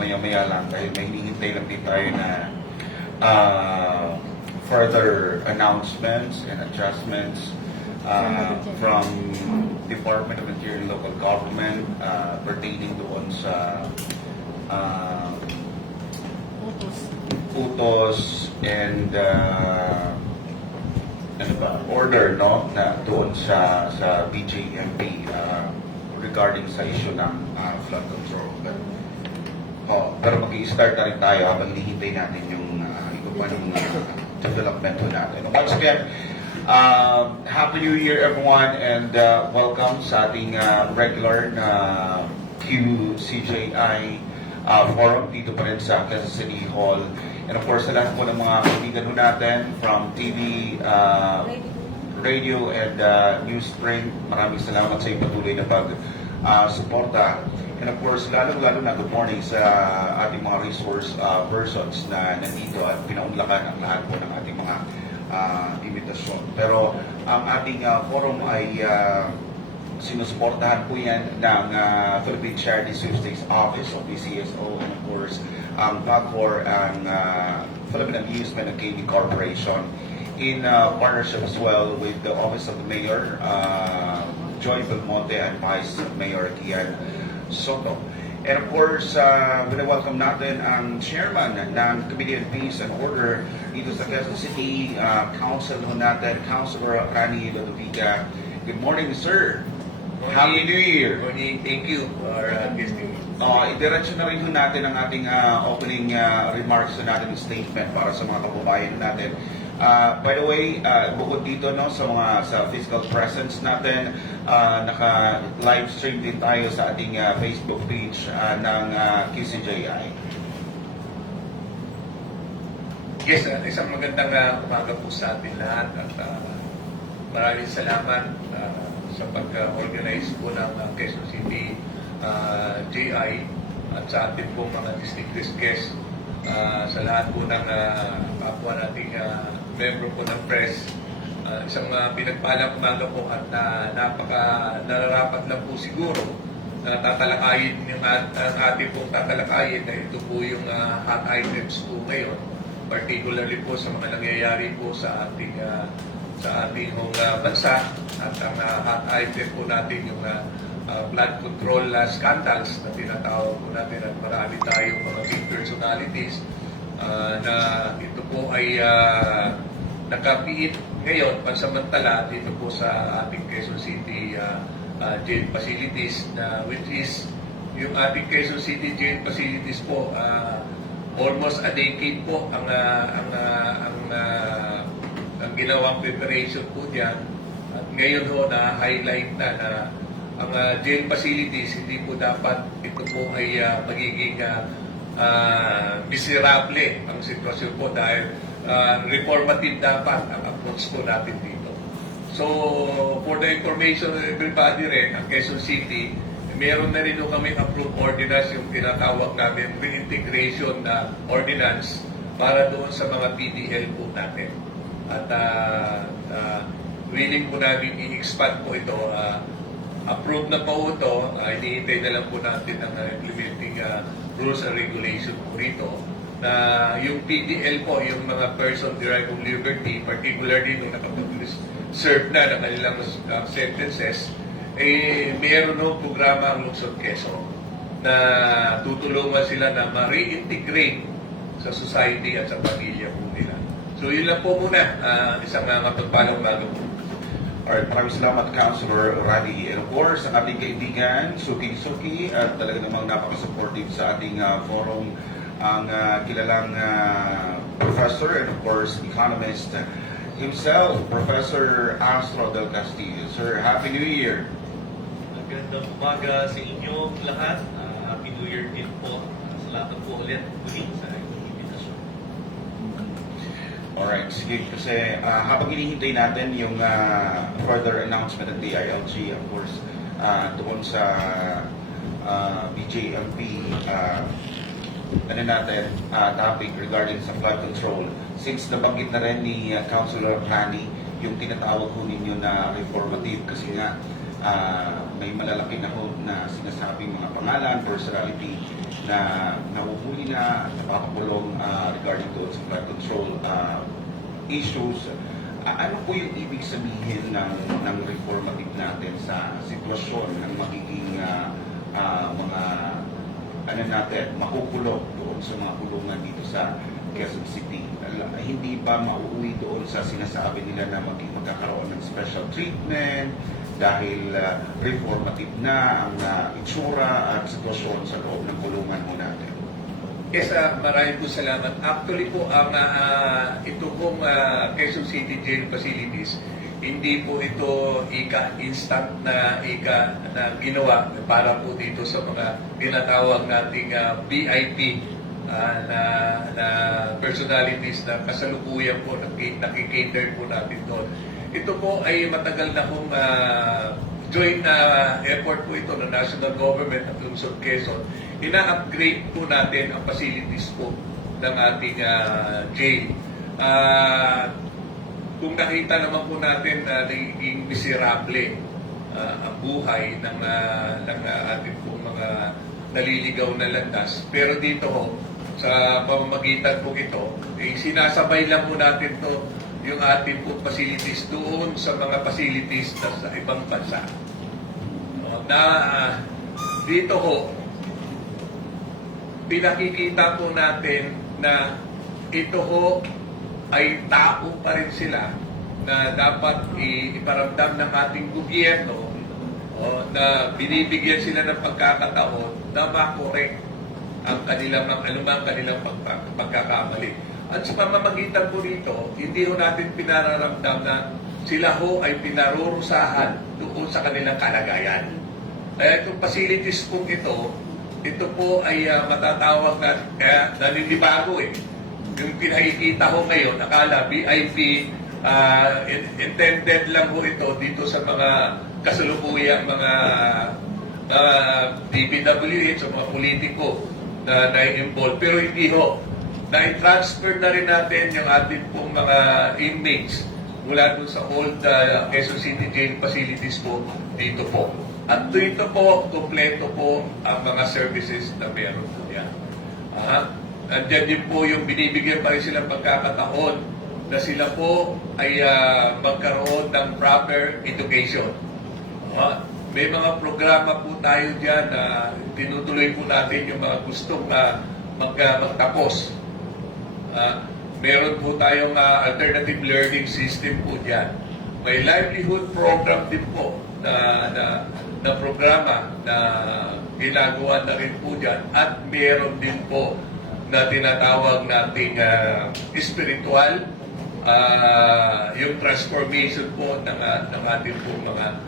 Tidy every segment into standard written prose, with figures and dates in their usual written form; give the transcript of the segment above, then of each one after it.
maya-maya lang dahil may hinihintay lang din tayo na further announcements and adjustments from Department of Interior and Local Government pertaining doon sa utos and order na doon sa BJMP regarding sa issue ng flood control. Pero mag-i-start na rin tayo habang hinihintay natin yung iba pa ng development natin. Once again, Happy New Year everyone and welcome sa ating regular na QCJI forum dito pa rin sa Quezon City Hall. And of course, sa lahat po ng mga kaibigan ho natin from TV, radio, and Newsspring, maraming salamat sa patuloy na pag-suporta. And of course, lalo-lalo na good morning sa ating mga resource persons na nandito at pinaunlakan ang lahat po ng ating mga imitasyon. Pero ang ating forum ay sinusuportahan po yan ng Philippine Charity Sweepstakes Office o PCSO and of course ang PAGCOR ang Philippine Amusement and Gaming Corporation in partnership as well with the Office of the Mayor, Joy Belmonte and Vice Mayor Kian Soto. And of course, welcome natin ang chairman ng Committee on Peace and Order dito sa Quezon City Council natin, Councilor Rani Ludovica. Good morning, sir. Happy New Year. Good morning. Thank you for guesting me. Idiretso na rin natin ang ating opening remarks na natin statement para sa mga kababayan natin. By the way, bukod dito sa physical presence natin, naka-live stream din tayo sa ating Facebook page ng QCJI. Yes, isang magandang umaga po sa atin lahat at maraming salamat sa pag-organize po ng Quezon City JI at sa ating po mga distinguished guests, sa lahat po ng kapwa nating membro po ng press. Isang pinagpalang umaga po at nararapat lang po siguro na tatalakayin ang ating pong tatalakayin na ito po yung hot items po ngayon, particularly po sa mga nangyayari po sa ating bansa at ang hot item po natin yung flood control scandals na tinatawag po natin at marami tayong mga big personalities na ito po ay nakapiit ngayon pansamantala dito po sa ating Quezon City jail facilities na which is yung ating Quezon City jail facilities po almost a decade po ang ginawang preparation po diyan at ngayon ho na highlight na ang jail facilities hindi po dapat ito po ay magiging miserable ang sitwasyon po dahil reformative dapat ang approach po natin dito. So, for the information of everybody rin, ang Quezon City, meron na rin kami approved ordinance, yung tinatawag namin reintegration na ordinance para doon sa mga PDL po natin. At willing po namin i-expand po ito. Approved na po ito, hinihintay na lang po natin ang implementing rules and regulation po rito na yung PDL po, yung mga person derived from liberty, particularly nung nakapag-serve na ng kanilang sentences, mayroon no programa ang Lungsod Quezon na tutulungan sila na ma-reintegrate sa society at sa pamilya po nila. So yun lang po muna, isang mapagpalang bago po. Alright, maraming salamat, Councilor Rani. And of course, ang ating kaibigan, Suki at talaga namang napaka-supportive sa ating forum, ang kilalang professor and of course, economist himself, Professor Astro del Castillo. Sir, Happy New Year! Magandang umaga sa inyo lahat. Happy New Year din po. Salamat po ulit muli sa invitation. Alright, sige. Kasi habang hinihintay natin yung further announcement ng DILG, of course, doon sa BJMP topic regarding sa flood control. Since nabanggit na rin ni Councilor Rani yung tinatawag ko ninyo na reformative kasi nga may malalaki na hold na sinasabing mga pangalan, personality na nahuhuli na at napapakulong regarding doon sa flood control issues. Ano po yung ibig sabihin ng reformative natin sa sitwasyon ng magiging mga ano natin, makukulong doon sa mga kulungan dito sa Quezon City? Hindi ba mauuwi doon sa sinasabi nila na magkakaroon ng special treatment dahil reformative na ang itsura at sitwasyon sa loob ng kulungan mo natin? Yes, maraming po salamat. Actually po, ito pong Quezon City Jail Facilities, hindi po ito instant na ginawa para po dito sa mga tinatawag nating VIP na personalities na kasalukuyan po nakikater po natin doon. Ito po ay matagal na pong joint effort po ito ng national government at Lungsod Quezon. Ina-upgrade po natin ang facilities po ng ating jail. Kung nakita naman po natin na naging miserable ang buhay ng ating pong mga naliligaw na landas. Pero dito ho, sa pamamagitan po ito, sinasabay lang po natin to yung ating po facilities doon sa mga facilities na sa ibang bansa. Dito ho, pinakikita po natin na ito ho ay tao pa rin sila na dapat iparamdam ng ating gobyerno na binibigyan sila ng pagkakataon na makorek ang kanilang pagkakamali. At sa pamamagitan po rito, hindi ho natin pinararamdam na sila ho ay pinarurusahan doon sa kanilang kalagayan. Kaya itong facilities po ito po ay matatawag na, kaya naninibago eh. Yung pinakikita ko ngayon, akala VIP, intended lang ho ito dito sa mga kasalukuyang mga DPWH o mga politiko na na-involve. Pero hindi ho. Na-transfer na rin natin yung ating pong mga inmates mula dun sa old Quezon City Jail facilities po dito po. At dito po, kompleto po ang mga services na meron po yan. Nandiyan din po yung binibigyan pa rin silang pagkakataon na sila po ay magkaroon ng proper education. May mga programa po tayo dyan na tinutuloy po natin yung mga gustong magtapos. Meron po tayong alternative learning system po dyan. May livelihood program din po na programa na ginagawa na rin po dyan. At meron din po na tinatawag nating spiritual, yung transformation po ng ating po mga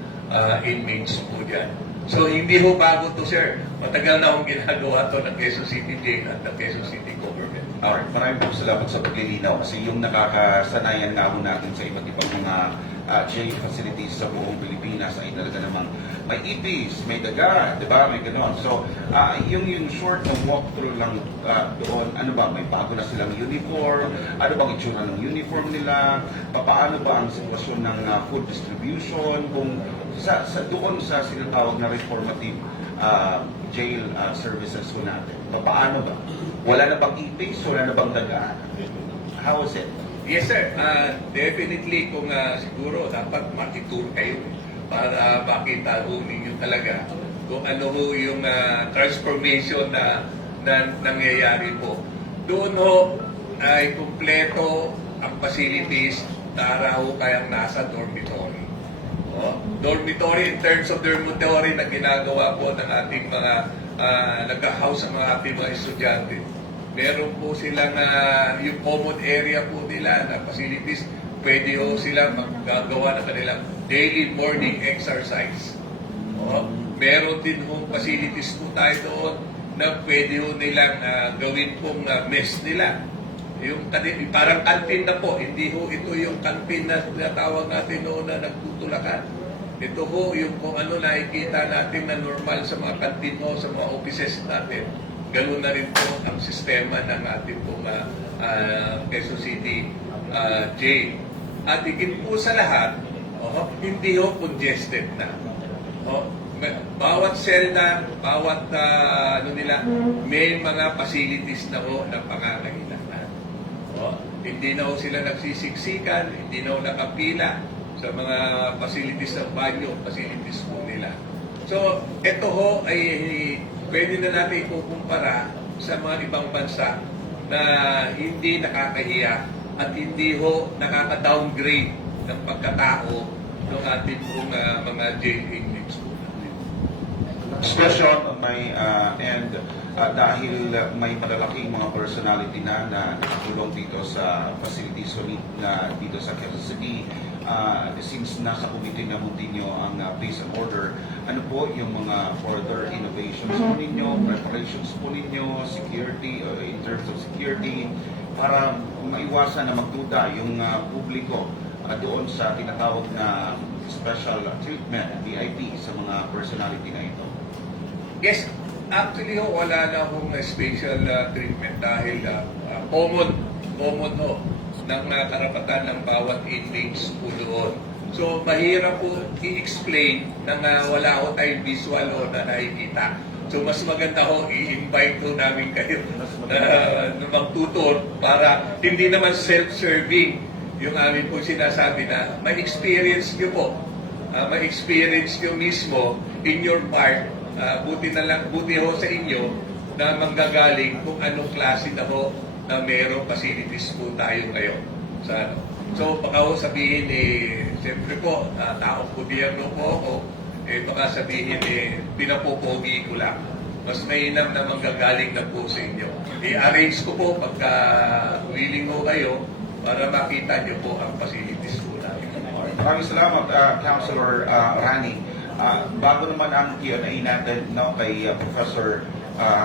inmates po dyan. So, hindi ho bago to, sir. Matagal na akong ginagawa to ng Quezon City Jail at ng Quezon City Government. Alright, maraming po salamat sa paglilinaw kasi yung nakakasanayan nga ho natin sa iba't ibang mga jail facilities sa buong Pilipinas ay talaga namang may ipis, may daga, di ba? May gano'n. So, yung short na walkthrough lang doon, ano ba, may bago na silang uniform, ano bang itsura ng uniform nila, paano ba ang sitwasyon ng food distribution, kung doon sa sinatawag na reformative jail services ko natin, paano ba? Wala na bang ipis, wala na bang daga? How is it? Yes, sir. Definitely, kung siguro dapat makitour kayo para makita ho ninyo talaga kung ano ho yung transformation na nangyayari po. Doon ho ay kumpleto ang facilities para ho kayang nasa dormitory. Dormitory in terms of dormitory na ginagawa po ng ating mga nag-house ang mga ating mga estudyante. Meron po silang yung common area po nila na facilities, pwede ho sila maggagawa ng kanilang daily morning exercise. Meron din ho facilities po tayo doon na pwede ho nilang gawin pong mess nila. Yung parang kantin na po, hindi ho ito yung kantin na tinatawag natin noon na nagtutulakan. Ito ho yung kung ano nakikita natin na normal sa mga kantin ho, sa mga offices natin. Ganoon na rin po ang sistema ng ating pong Quezon City jail. At higit po sa lahat, hindi ho congested na. bawat selda, bawat may mga facilities na ho na pangangailangan. Hindi na ho sila nagsisiksikan, hindi na ho nakapila sa mga facilities ng banyo, facilities po nila. So, ito ho ay pwede na natin ikukumpara sa mga ibang bansa na hindi nakakahiya at hindi ho nakaka-downgrade ng pagkatao ng ating pong mga jail inmates po natin. Special on my end, dahil may malalaking mga personality na nakakulong dito sa facilities na dito sa Quezon City. Since nasa committee na ninyo ang peace and order, ano po yung mga further innovations po ninyo, preparations po ninyo, security, in terms of security, para maiwasan na magduda yung publiko doon sa tinatawag na special treatment, VIP, sa mga personality na ito? Yes, actually ho, wala na akong special treatment dahil common ho ng karapatan ng bawat inmates po doon. So, mahirap po i-explain na wala ho tayong visual o na nakikita. So, mas maganda ho, i-invite ho namin kayo na magtutor para hindi naman self-serving yung amin po sinasabi na may experience nyo po. May experience nyo mismo in your part. Buti ho sa inyo na manggagaling kung anong klase na ho na mayroong facilities po tayo ngayon. So baka ho sabihin siyempre po, taong gobyerno po ako, baka sabihin pinapopogi ko lang. Mas mainam na manggagaling na po sa inyo. I-arrange ko po pagka willing ho kayo para makita nyo po ang facilities po namin. Maraming salamat, Councilor Rani. Bago naman ang Q&A natin kay Professor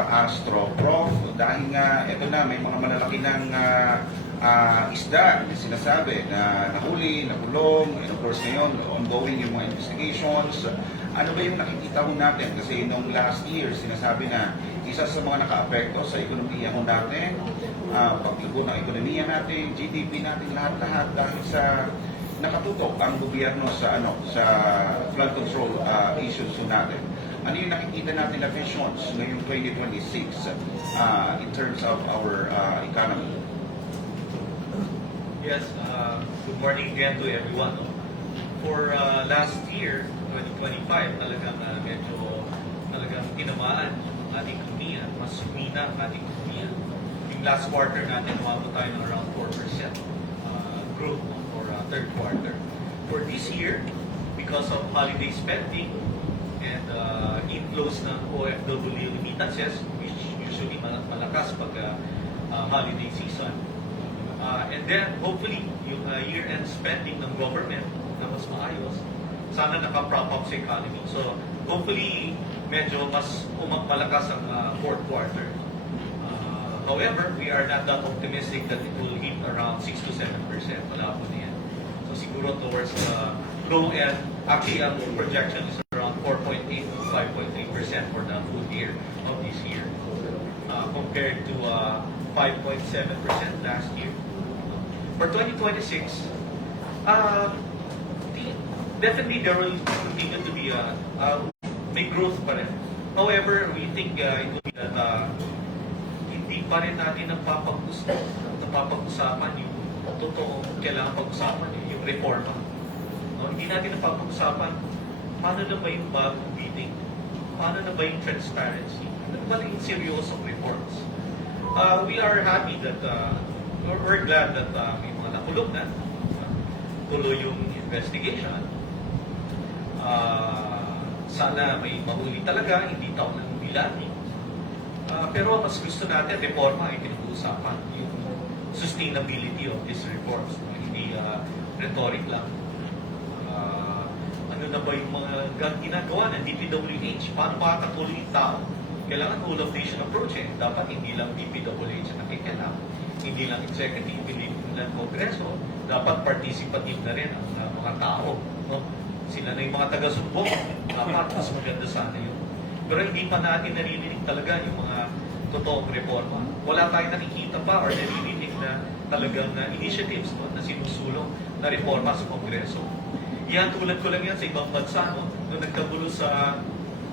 Astro, Prof, dahil nga ito na, may mga malalaki ng isda na sinasabi na nahuli, nakulong, and of course ngayon, ongoing yung mga investigations. Ano ba yung nakikita ho natin? Kasi nung last year, sinasabi na isa sa mga naka-apekto sa ekonomiya ho natin, paglago ng ekonomiya natin, GDP natin, lahat-lahat dahil sa nakatutok ang gobyerno sa sa flood control issues ho natin. Ano yung nakikita natin na visions ngayong 2026 in terms of our economy? Yes, good morning again to everyone. For last year, 2025, talagang talagang tinamaan ang ating ekonomiya, mas humina ang ating ekonomiya. Yung last quarter natin, umabot tayo ng around 4% growth for third quarter. For this year, because of holiday spending and inflows ng OFW remittances, which usually malakas pag holiday season, and then hopefully yung year-end spending ng government na mas maayos, sana naka-prop up sa economy. So hopefully medyo mas malakas ang fourth quarter. However, we are not that optimistic that it will hit around 6 to 7%. Wala po niyan. So siguro towards the low end, actually ang projection is around 4.8 to 5.3% for the full year of this year, compared to 5.7% last year. For 2026, definitely there will continue to be may growth pa rin. However, we think it will be that hindi pa rin natin napapag-usapan yung totoo kailangan pag-usapan yung reforma. Hindi natin napapag-usapan paano na ba yung bagong bidding, paano na ba yung transparency, ano ba yung seryosong reforms. We are happy that we're glad that may mga nakulong na, tuloy yung investigation. Sana may mahuli talaga, hindi taon ng bilani. Pero mas gusto natin, reforma ay pinag-uusapan, yung sustainability of these reforms. Hindi rhetoric lang. Ano na ba yung mga ginagawa ng DPWH? Paano makakatuloy yung tao? Kailangan whole of nation approach eh. Dapat hindi lang DPWH ang nakikialam. Hindi lang executive, hindi lang kongreso. Dapat participative na rin ang mga tao. No? Sila na yung mga taga-sumbong. Dapat mas maganda sana yun. Pero hindi pa natin naririnig talaga yung mga totoong reforma. Wala tayong nakikita pa or naririnig na talagang initiatives na sinusulong na reforma sa kongreso. Yan, tulad ko lang yan sa ibang bansa. Nung nagkagulo sa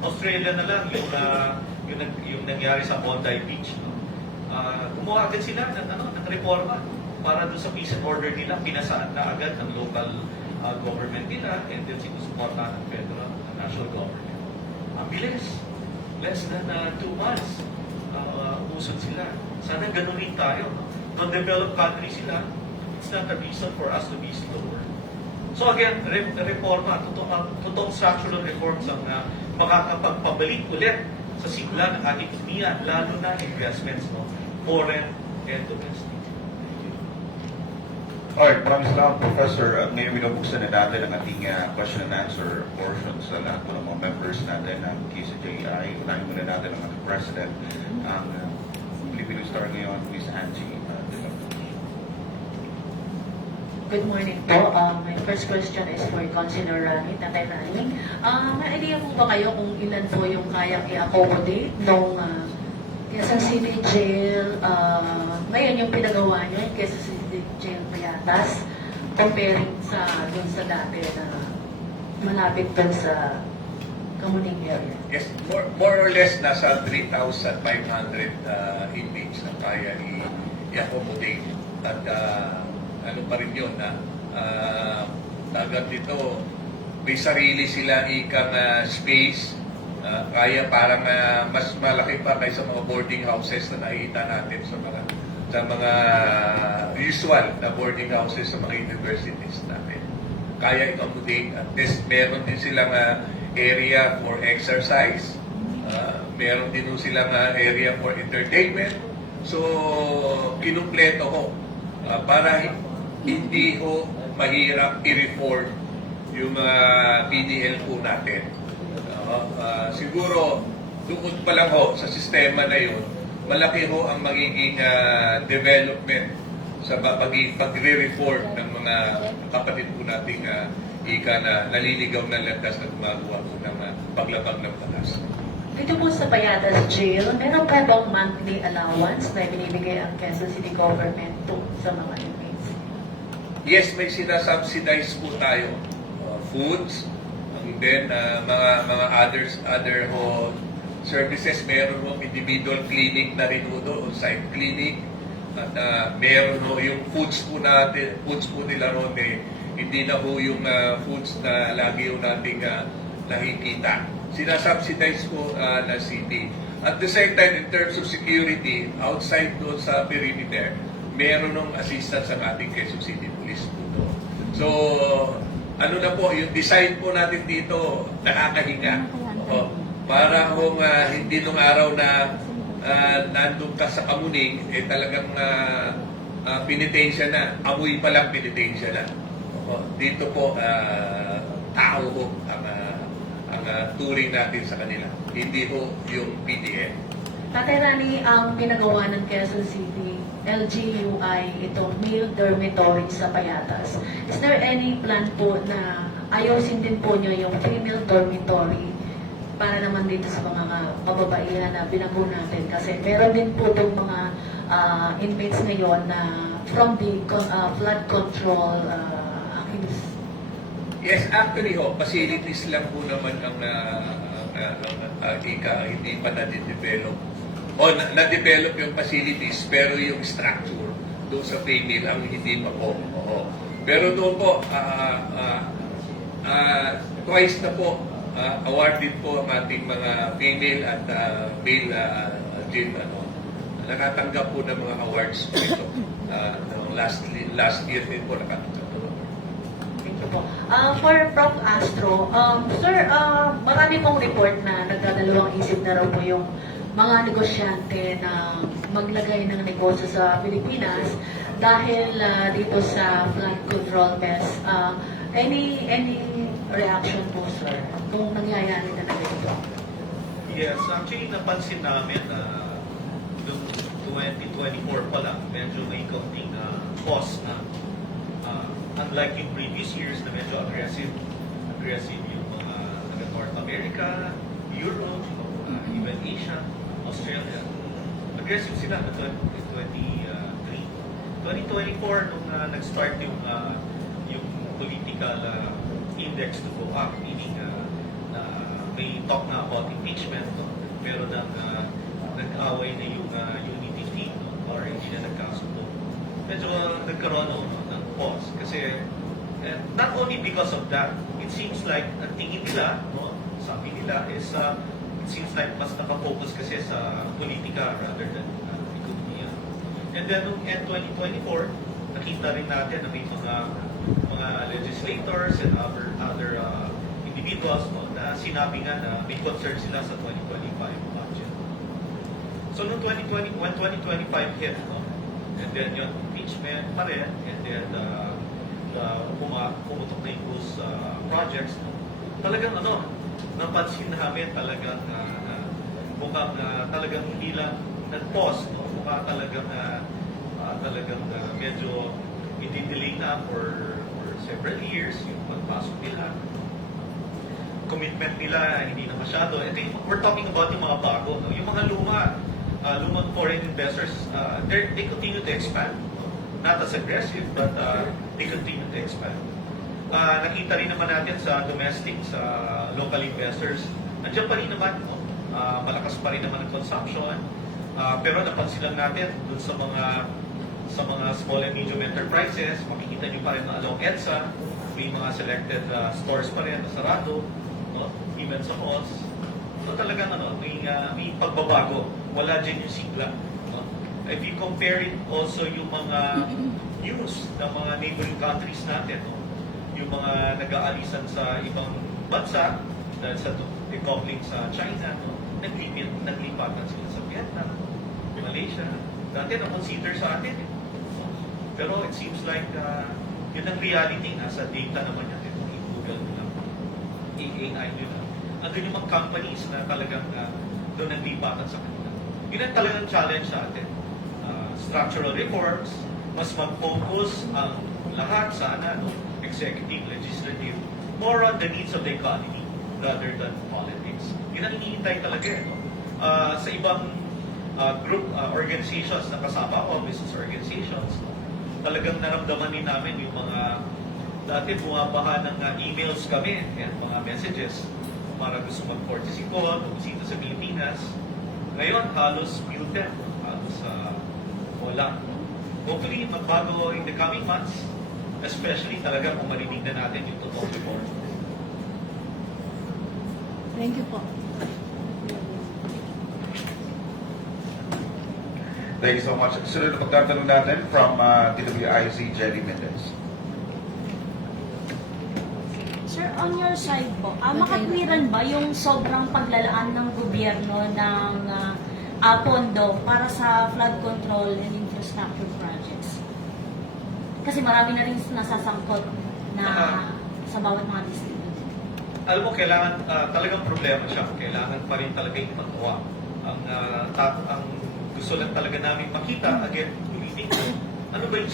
Australia na lang yung nangyari sa Bondi Beach. No? Gumawa agad sila ng reforma para doon sa peace and order nila, pinasaan na agad ng local government nila and then sinusuporta ng federal national government. Ang bilis. Less than 2 months. Umusod sila. Sana ganun rin tayo. No? Non-developed country sila. It's not a reason for us to be slower. So again, reforma, totoong structural reforms ang makakapagpabalik ulit sa sigla ng ating ekonomiya, lalo na investments, no? Foreign and domestic. Alright, maraming salamat, Professor. Ngayon binubuksan na natin ang ating question and answer portion sa lahat po ng mga members natin ng KCJI. Unahin muna natin ang ating President, ang Filipino Star ngayon, Ms. Angie De La Cruz. Good morning po. My first question is for Councilor Rani, Tatay Rani. May idea po ba kayo kung ilan po yung kayang i-accommodate nung Quezon City Jail, ngayon yung pinagawa nyo, yung Quezon City Jail Payatas, comparing dun sa dati na malapit dun sa Kamuning area? Yes, more or less nasa 3,500 inmates na kaya i-accommodate. At ano pa rin yun, agad dito, may sarili sila ikang space, kaya parang mas malaki pa kaysa mga boarding houses na nakita natin sa mga usual na boarding houses sa mga universities natin. Kaya i-accommodate. At least meron din silang area for exercise, meron din silang area for entertainment. So, kinumpleto ho para hindi ho mahirap i-reform yung PDL po natin. Siguro, doon pa lang ho sa sistema na yun, malaki ho ang magiging development sa pagre-reform ng mga kapatid po nating ika na naliligaw na landas na gumagawa po ng paglabag ng batas. Dito po sa Payatas Jail, meron pa bang monthly allowance na binibigay ang Quezon City Government to sa mga inmates? Yes, may sinasubsidize po tayo. Foods, and then mga other ho services. Meron ho individual clinic na rin ho doon, site clinic. At meron ho yung foods po nila ron hindi na ho yung foods na lagi ho nating nakikita. Sinasubsidize po na city. At the same time, in terms of security, outside doon sa perimeter, meron ng assistance ang ating Quezon City Police po doon. So, ano na po, yung design po natin dito, nakakahinga. Para kung hindi nung araw na nandun ka sa Kamuning, talagang penitensya na, amoy pa lang penitensya na. Dito po, tao ho ang turing natin sa kanila. Hindi ho yung PDL. Tatay Rani, ang ginagawa ng Quezon City, LGUI, itong male dormitory sa Payatas. Is there any plan po na ayusin din po nyo yung female dormitory para naman dito sa mga kababaihan na binago natin? Kasi meron din po itong mga inmates ngayon na from the flood control accused. Yes, actually ho, facilities lang po naman ang hindi pa na-develop. O na-develop yung facilities, pero yung structure doon sa female ang hindi pa po. Pero doon po, twice na po, awarded po ang ating mga female at male jail. Nakatanggap po ng mga awards po ito. Last year din po nakatanggap po. Thank you po. For Prof. Astro, sir, marami pong report na nagdadalawang isip na raw po yung mga negosyante na maglagay ng negosyo sa Pilipinas dahil dito sa flood control mess. Any reaction po, sir, kung nangyayari na ito? Yes, actually napansin namin na noong 2024 pa lang, medyo may kaunting cost na unlike in previous years na medyo aggressive yung mga North America, Europe, even Asia, Australia. Aggressive sila na 2023. 2024 nung nag-start yung political index to go up, meaning may talk na about impeachment, no? Pero nag-away na yung unity team, no? Or hindi na nagkasundo. Medyo nagkaroon ng pause kasi not only because of that, it seems like ang tingin nila, no, sabi nila is it seems like mas nakafocus kasi sa politika rather than ekonomiya. And then noong end 2024, nakita rin natin na may mga legislators and other individuals, no, na sinabi nga na may concern sila sa 2025 budget. So noong 2020, when 2025 hit, no, and then yung impeachment pa rin, and then pumutok na yung those projects, no, talagang napansin namin talagang mukhang talagang hindi lang nag-pause, no, mukha talagang medyo i-delay na for several years yung pagpasok nila. Commitment nila hindi na masyado. We're talking about yung mga bago, no? Yung mga lumang foreign investors, they continue to expand. No? Not as aggressive, but they continue to expand. Nakita rin naman natin sa domestic, sa local investors, nandiyan pa rin naman, no? Malakas pa rin naman ang consumption. Pero napansin lang natin dun sa mga small and medium enterprises, makikita nyo pa rin na along EDSA, may mga selected stores pa rin na sarado, no? Even sa malls. So talagang may pagbabago. Wala dyan yung sigla. No? If you compare it also yung mga news ng mga neighboring countries natin, no? Yung mga nag-aalisan sa ibang bansa dahil sa decoupling sa China, no? Naglipatan sila sa Vietnam, Malaysia. Dati na-consider sa atin. No? Pero it seems like yun ang reality. Nasa data naman natin. I-Google nyo lang. AI nyo lang. Andun yung mga companies na talagang doon naglipatan sa kanila. Yun ang talagang challenge sa atin. Structural reforms, mas mag-focus ang lahat sana, no? Executive, legislative, more on the needs of the economy rather than politics. Yun ang hinihintay talaga. No? Sa ibang group, organizations na kasama ko, business organizations, no? Talagang naramdaman din namin yung mga dati bumabaha ng emails kami and mga messages para gusto mag-courtesy call, bumisita sa Pilipinas. Ngayon, halos muted, halos wala. Hopefully, magbago in the coming months, especially talaga kung marinig na natin yung totoong report. Thank you po. Thank you so much. Sunod na pagtatanong natin from TWIC, Jelly Mendez. Sir, on your side po, makatwiran ba yung sobrang paglalaan ng gobyerno ng pondo para sa flood control and infrastructure projects? Kasi marami na rin nasasangkot na sa bawat mga district. Alam mo, kailangan talagang problema siya. Kailangan pa rin talaga ipagawa. Ang gusto lang talaga namin makita, again, ulitin ko, ano ba yung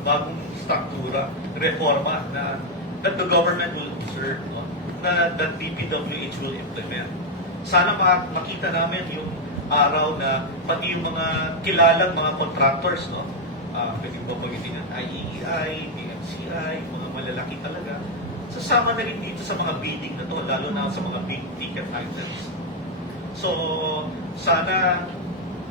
bagong struktura, reforma na that the government will observe, no? Na that DPWH will implement. Sana makita namin yung araw na pati yung mga kilalang mga contractors, no? Pwede ba pagitin ng IEI, DMCI, mga malalaki talaga, sasama na rin dito sa mga bidding na to, lalo na sa mga big ticket items. So, sana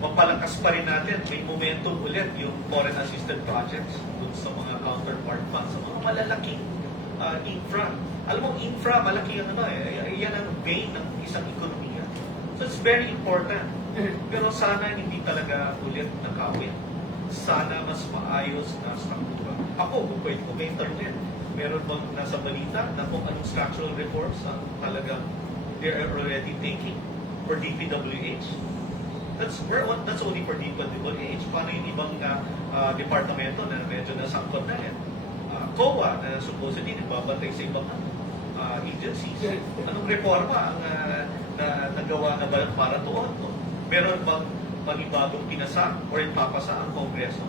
mapalakas pa rin natin, may momentum ulit yung foreign assisted projects dun sa mga counterpart funds, sa mga malalaking infra. Alam mo, infra, malaki ang yan ang vein ng isang ekonomiya. So it's very important. Pero sana hindi talaga ulit nakawin. Sana mas maayos na struktura. Ako, kung pwede ko may tanongin, meron bang nasa balita na kung anong structural reforms ang talagang they're already taking for DPWH? That's only for DPWH. Paano yung ibang departamento na medyo nasangkot na yan? COA na supposedly nagbabantay sa ibang agencies. Anong reforma ang nagawa na ba para doon? No? Meron bang panibagong pinasa o ipapasa ang Kongreso?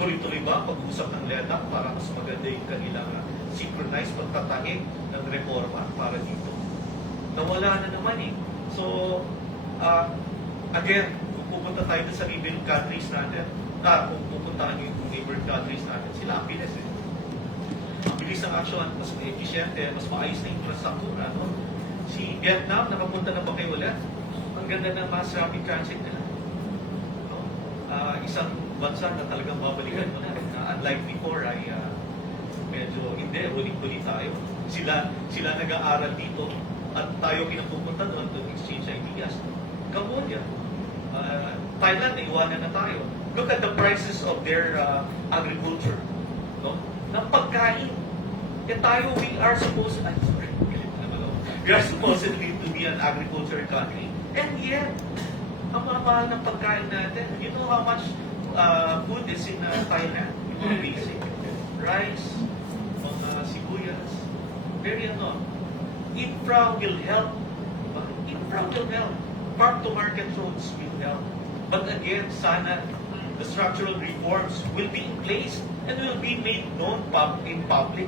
Tuloy-tuloy ba ang pag-uusap ng LEDA para mas maganda yung kanilang synchronized pagtatahig ng reforma para dito? Nawala na naman eh. So, again, kung pupunta tayo sa neighboring countries natin, kung pupuntaan yung neighboring countries natin, sila ang bilis eh. Ang bilis ng action, mas efficiente, mas maayos na infrastruktura. No? Si Vietnam, nakapunta na ba kayo ulit? Ang ganda ng mass rapid transit nila. No? Isang bansa na talagang babalikan mo na. Unlike before ay medyo hindi, huli-huli tayo. Sila nag-aaral dito at tayo pinapupunta doon to exchange ideas. Cambodia, Thailand, naiwanan na tayo. Look at the prices of their agriculture. No? Ng pagkain. Eh tayo, we are supposedly to be an agriculture country. And yet, ang mga mahal ng pagkain natin. You know how much food is in Thailand? Yung mga basic. Rice, mga sibuyas. Very infra will help. Infra will help. Farm-to-market roads will help. But again, sana the structural reforms will be in place and will be made known in public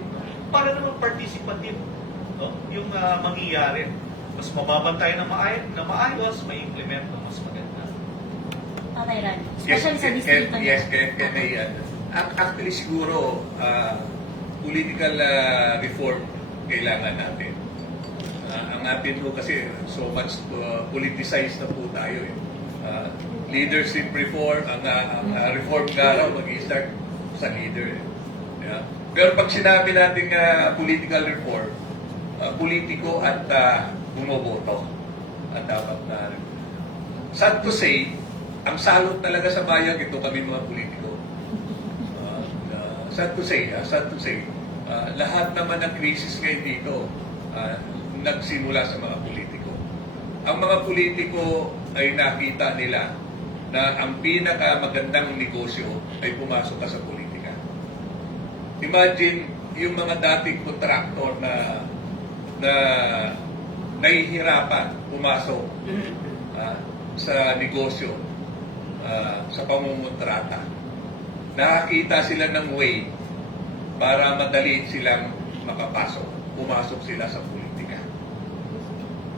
para naman participative yung mangyayari. Mas mababantay na maayos, may implement na mas maganda. Tatay Ran, especially sa distrito niyo. Yes, can I actually siguro political reform kailangan natin. Ang atin po kasi so much politicized na po tayo eh. Leadership reform, ang reform nga raw mag-i-start sa leader. Yeah. Pero pag sinabi natin political reform, politiko at bumoboto at dapat na sad to say, ang salot talaga sa bayan ito kami mga politiko. Sad to say, lahat naman ng krisis ngayon dito nagsimula sa mga politiko. Ang mga politiko ay nakita nila na ang pinakamagandang negosyo ay pumasok ka sa politika. Imagine yung mga dating kontraktor na nahihirapan pumasok sa negosyo, sa pamumutrata. Nakakita sila ng way para madali silang makapasok. Pumasok sila sa politika.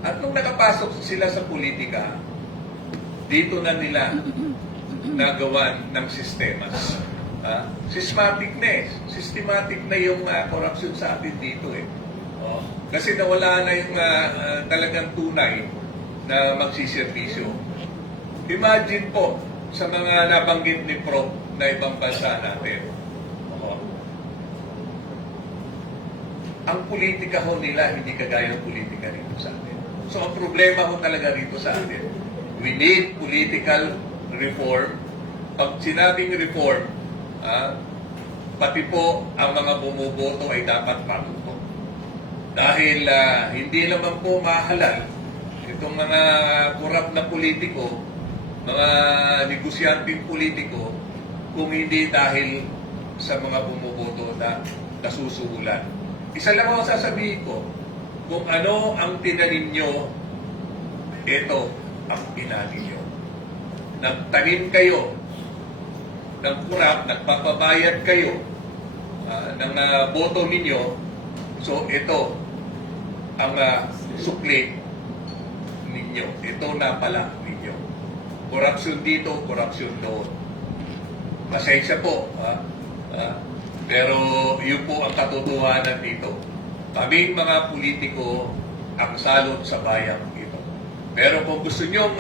At nung nakapasok sila sa politika, dito na nila nagawan ng sistema. Systematic na yung corruption sa atin dito eh. Kasi nawala na yung talagang tunay na magsiservisyo. Imagine po sa mga nabanggit ni Prof na ibang bansa natin. Ang politika ho nila hindi kagaya ng politika rito sa atin. So ang problema ho talaga rito sa atin, we need political reform. Pag sinabing reform, pati po ang mga bumuboto ay dapat matuto. Dahil hindi naman po mahalal itong mga korap na politiko, mga negosyanteng politiko, kung hindi dahil sa mga bumuboto na nasusuhulan. Isa lang ako sasabihin ko, kung ano ang tinanim nyo, ito ang inanin nyo. Nagtanim kayo ng kurap, nagpapabayad kayo ng boto ninyo, so ito ang sukli ninyo. Ito na pala ninyo. Korupsyon dito, korupsyon doon. Pasensya po. Pero yun po ang katotohanan dito. Kaming mga politiko ang salot sa bayan ito. Pero kung gusto nyo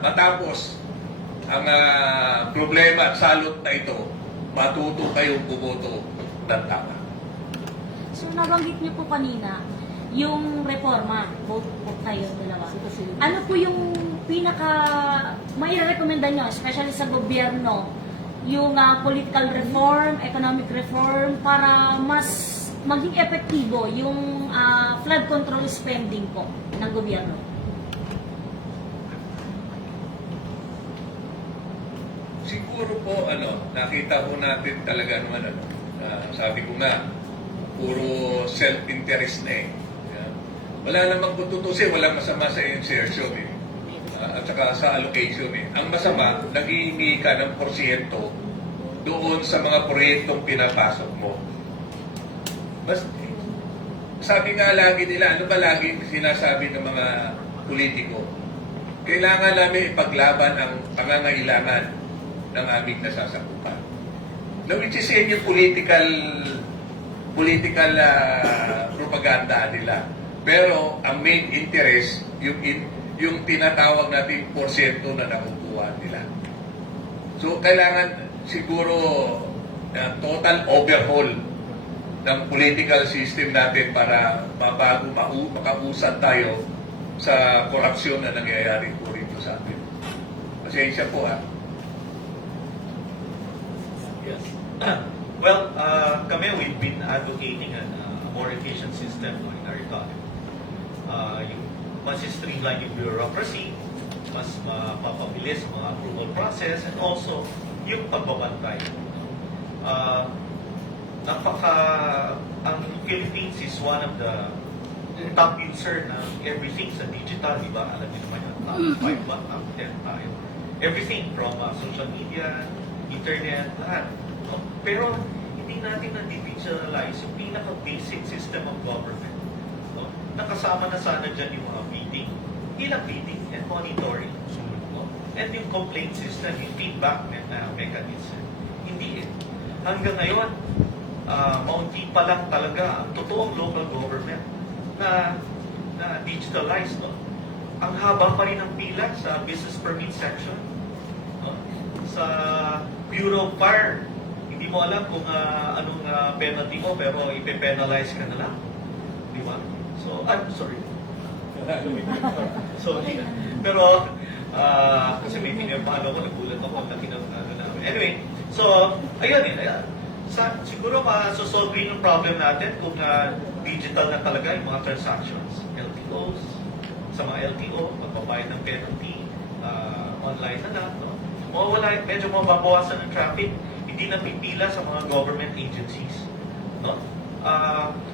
matapos ang problema at salot na ito, matuto kayong bumoto ng tama. So, nabanggit niyo po kanina, yung reforma, both po tayo dalawa. Ano po yung pinaka mairekomenda nyo, especially sa gobyerno, yung political reform, economic reform, para mas maging epektibo yung flood control spending po ng gobyerno? Siguro po, nakita po natin talaga naman, sabi ko nga, puro self-interest na eh. Wala namang kung tutusin, walang masama sa insertion eh. At saka sa allocation eh. Ang masama, naghihingi ka ng porsyento doon sa mga proyektong pinapasok mo. Sabi nga lagi nila, ano ba lagi sinasabi ng mga politiko? Kailangan namin ipaglaban ang pangangailangan ng aming nasasakupan. Now, which is yung political propaganda nila. Pero ang main interest, yung tinatawag natin porsyento na nakukuha nila. So, kailangan siguro total overhaul ng political system natin para bago makausad tayo sa korupsyon na nangyayari po rito sa atin. Pasensya po ha. Yes. Well, kami, we've been advocating a more efficient system in our economy. Yung mas streamline yung bureaucracy, mas mapapabilis ang mga approval process, and also yung pagbabantay. Ang Philippines is one of the top user ng everything sa digital, di ba? Alam niyo naman yung top 5 ba? Top 10 tayo. Everything from social media, internet, lahat. No? Pero hindi natin na-digitalize yung pinaka-basic system of government. No? Nakasama na sana dyan yung mga bidding. Hindi lang bidding and monitoring. No? And yung complaint system, yung feedback mechanism. Hindi eh. Hanggang ngayon, maunti pa lang talaga ang totoong local government na digitalized. No? Ang haba pa rin ng pila sa business permit section. No? Sa Bureau of Fire, hindi mo alam kung anong penalty mo, pero ipe-penalize ka na lang. Di ba? So, sorry. Sorry. Pero, kasi may pinapalo ko, nagulat ako, laki ng namin. Anyway, so, ayun eh. Siguro masosolve rin yung problem natin kung digital na talaga yung mga transactions, LTOs, sa mga LTO, magbabayad ng penalty, online na lang. No? Medyo mababawasan ng traffic, hindi na pipila sa mga government agencies. No?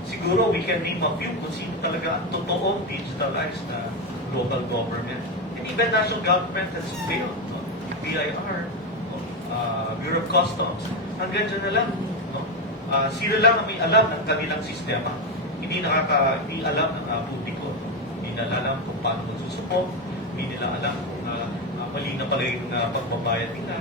Siguro we can name a few kung sino talaga ang totoong digitalized na global government. And even national government has failed. No? BIR, no? Bureau of Customs, hanggang dyan na lang. No? Sila lang ang may alam ng kanilang sistema. Hindi alam ng publiko. Hindi nila alam kung paano magsusupport. Hindi nila alam kung mali na pala yung pagbabayad nila.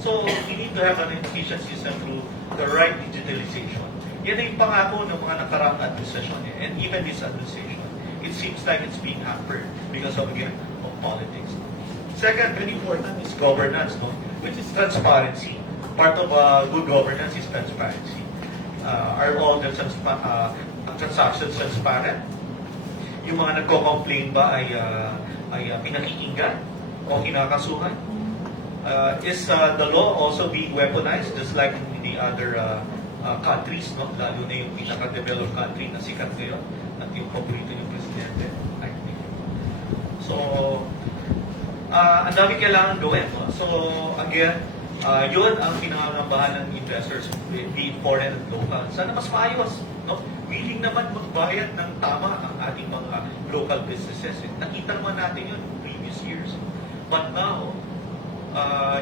So, we need to have an efficient system through the right digitalization. Yan ay yung pangako ng mga nakaraang administrasyon and even this administration. It seems like it's being hampered because of, again, of politics. Second, very important is governance, no? Which is transparency. Part of good governance is transparency. Are all the transactions transparent? Yung mga nagko-complain ba ay pinakikinggan o kinakasuhan? Is the law also being weaponized just like in the other countries, no? Lalo na yung pinaka-developed country na sikat ngayon at yung paborito ng presidente? I think. So, ang dami kailangan gawin. No? So, again, yun ang pinangangambahan ng investors, be foreign and local. Sana mas maayos. No? Willing naman magbayad ng tama ang ating mga local businesses. Nakita naman natin yun in previous years. But now,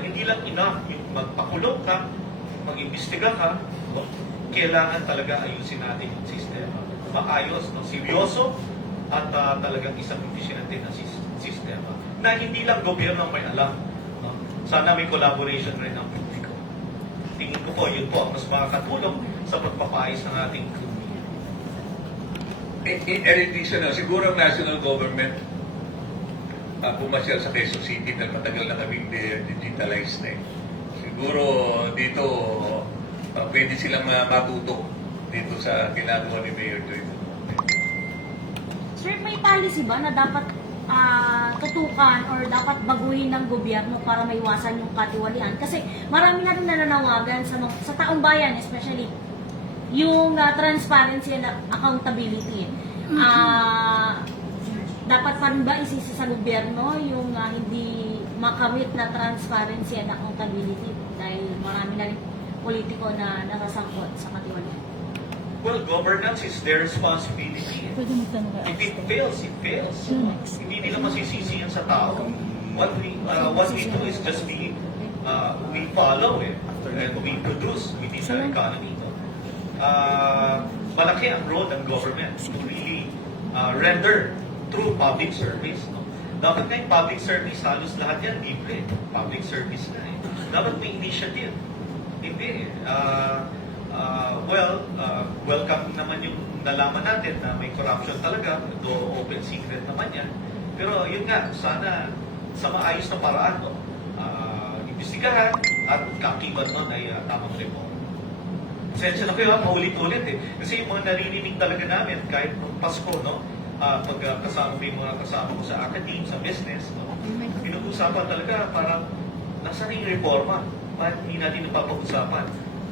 hindi lang enough yung magpakulong ka, mag-imbestiga ka, no? Kailangan talaga ayusin natin yung sistema. Maayos, no? Seryoso, at talagang isang efficient na sistema. Na hindi lang gobyerno ang may alam. No? Sana may collaboration rin ng publiko. Tingin ko po, yun po ang mas makakatulong sa pagpapaayos ng ating ekonomiya. In addition, siguro ang national government pumasyal sa Quezon City dahil matagal na kaming digitalized na eh. Siguro dito pwede silang matuto dito sa ginagawa ni Mayor Joy. Sir, may policy ba na dapat tutukan or dapat baguhin ng gobyerno para maiwasan yung katiwalian? Kasi marami na rin nananawagan sa taong bayan, especially yung transparency and accountability. Dapat pa rin ba isisi sa gobyerno yung hindi makamit na transparency and accountability dahil marami na rin politiko na nasasangkot sa katiwalian? Well, governance is their responsibility. If it fails, it fails. Hindi nila masisisi yan sa tao. What we do is just we follow it and we produce within the economy. Malaki ang role ng government to really render through public service. No? Dapat nga yung public service, halos lahat yan libre. Public service na eh. Dapat may initiative. Hindi welcome naman yung nalaman natin na may corruption talaga, do open secret naman yan. Pero yun nga, sana sa maayos na paraan, no? Imbestigahan at kakibat nun ay tamang reform. Sensya na kayo, paulit-ulit eh. Kasi yung mga naririnig talaga namin, kahit nung Pasko, no? Pag kasama mo yung mga kasama ko sa academe, sa business, no? Pinag-usapan talaga parang nasaan yung reforma? Bakit hindi natin napapag-usapan?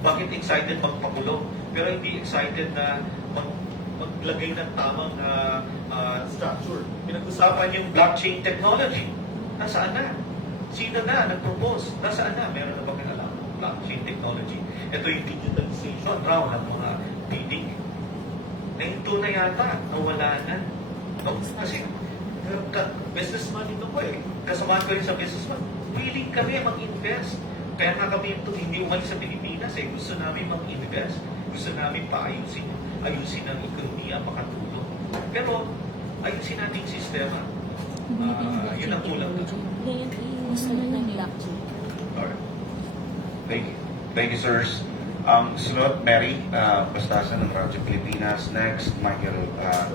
Bakit excited magpakulong? Pero hindi excited na maglagay ng tamang structure. Pinag-usapan yung blockchain technology. Nasaan na? Sino na nag-propose? Nasaan na? Meron na bang alam? Blockchain technology. Ito yung digitalization raw ng mga bidding. Nahinto na yata. Nawala na. No? Kasi businessman ito po eh. Kasamahan ko rin sa businessman. Willing kami mag-invest. Kaya nga kami ito hindi umalis sa Pilipinas eh. Gusto namin mag-invest. Gusto namin paayusin ang ekonomiya, makatulong. Pero ayusin natin yung sistema. Yun ang kulang na. Gusto na ng blockchain. Alright. Thank you, sirs. Sunod, Mary, Bastasan ng Radyo Pilipinas. Next, Michael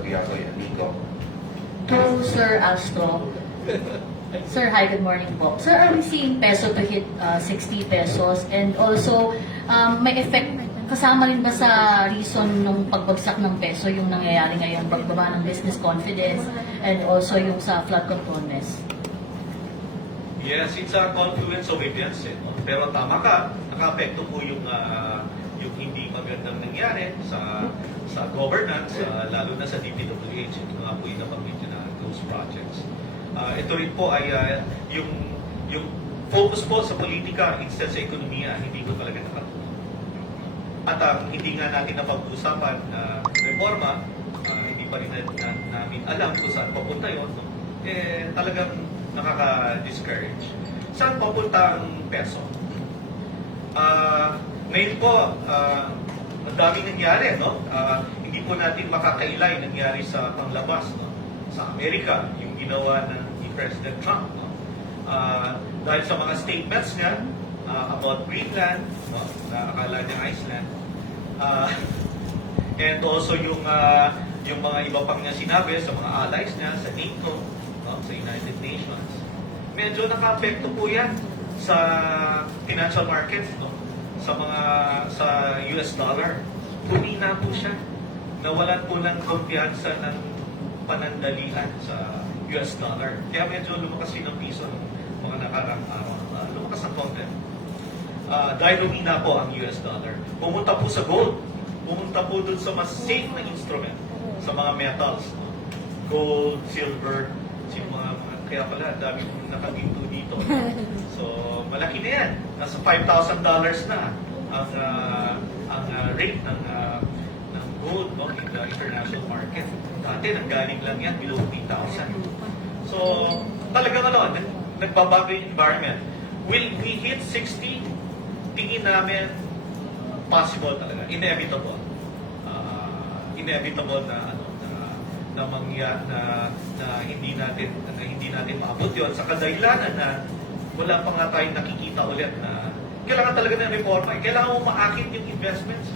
Diagoy Anico. To Sir Astro. Sir, hi, good morning po. Sir, are we seeing peso to hit 60 pesos? And also, may effect, kasama rin ba sa reason ng pagbagsak ng peso yung nangyayari ngayon, pagbaba ng business confidence, and also yung sa flood control mess? Yes, it's a confluence of events. Eh, no? Pero tama ka, naka-apekto po yung hindi magandang nangyari sa governance, lalo na sa DPWH. Ito nga po yung nabanggit na those projects. Ito rin po ay yung focus po sa politika instead sa ekonomiya, hindi ko talaga nakatulong. At hindi nga natin napag-usapan na reforma, hindi pa rin namin alam kung saan papunta yun. No? Eh, talagang nakaka-discourage. Saan papunta ang peso? Ngayon po, ang daming nangyari, no? Hindi po natin makakailay nangyari sa panglabas, no? Sa Amerika, yung ginawa ni President Trump, no? Dahil sa mga statements niya about Greenland, no? Na akala niya Iceland, and also yung mga iba pang niya sinabi sa mga allies niya sa NATO, no? Sa United Nations. Medyo naka-apekto po yan sa financial markets, no? Sa US dollar. Humina po siya. Nawalan po ng kumpiyansa ng panandalian sa US dollar. Kaya medyo lumakas din ang piso ng mga nakarang araw. Lumakas ang konti. Dahil humina po ang US dollar. Pumunta po sa gold. Pumunta po dun sa mas safe na instrument. Sa mga metals. No? Gold, silver, kaya pala, dami kong nakaginto dito. So, malaki na yan. Nasa $5,000 na ang rate ng gold, no, in the international market. Dati, nanggaling lang yan below 3,000. So, talagang nagbabago yung environment. Will we hit 60? Tingin namin possible talaga. Inevitable. Inevitable na hindi natin maabot yun sa kadahilanan na wala pa nga tayong nakikita ulit na kailangan talaga ng reforma. Kailangan mo maakit yung investments.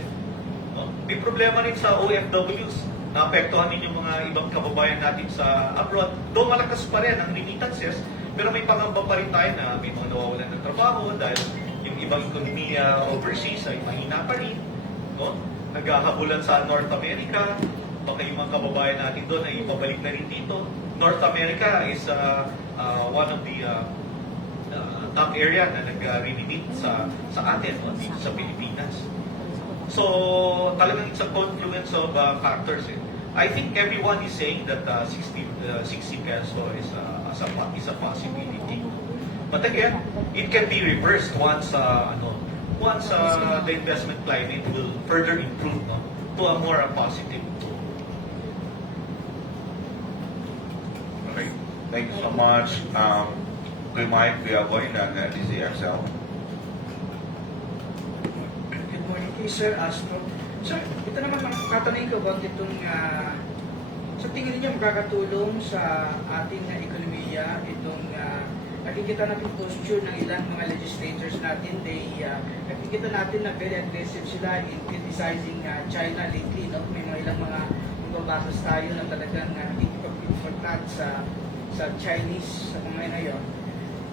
No? May problema rin sa OFWs. Naapektuhan din yung mga ibang kababayan natin sa abroad. Though malakas pa rin ang remittances, pero may pangamba pa rin tayo na may mga nawawalan ng trabaho dahil yung ibang ekonomiya overseas ay mahina pa rin. No? Naghahabulan sa North America. Baka yung mga kababayan natin doon ay ipabalik na rin dito. North America is one of the top area na nag-remit sa atin o dito sa Pilipinas. So, talagang it's a confluence of factors. I think everyone is saying that 60 peso is a possibility. But again, it can be reversed once the investment climate will further improve, no, to a more positive tone. Okay. Thank you so much. Kuya Mike Diagoy ng DZXL. Good morning kay Sir Astro. Sir, ito naman katanungin ko about itong sa tingin niyo makakatulong sa ating ekonomiya itong nakikita natin posture ng ilang mga legislators natin. Nakikita natin na very aggressive sila in criticizing China lately. No? May mga ilang mga babatas tayo na talagang ikipag-import sa Chinese sa mga ngayon.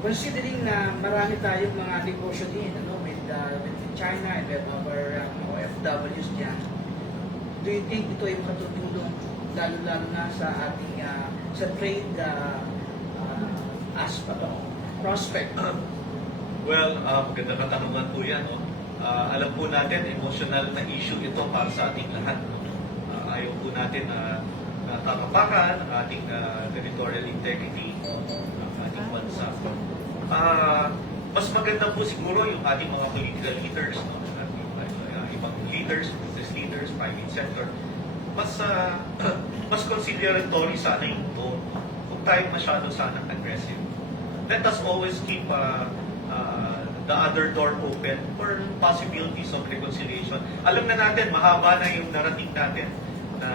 Considering na marami tayong mga negosyo din with China and with our OFWs dyan, do you think ito ay makatutulong lalo-lalo na sa ating sa trade prospect? Well, magandang katanungan po yan. No? Alam po natin, emotional na issue ito para sa ating lahat. No? Ayaw po natin na tatapakan ang ating territorial integrity ng ating bansa. Mas maganda po siguro yung ating mga political leaders, no? Ibang leaders, business leaders, private sector, mas conciliatory sana yung tone. Huwag tayo masyado sana aggressive. Let us always keep the other door open for possibilities of reconciliation. Alam na natin, mahaba na yung narating natin na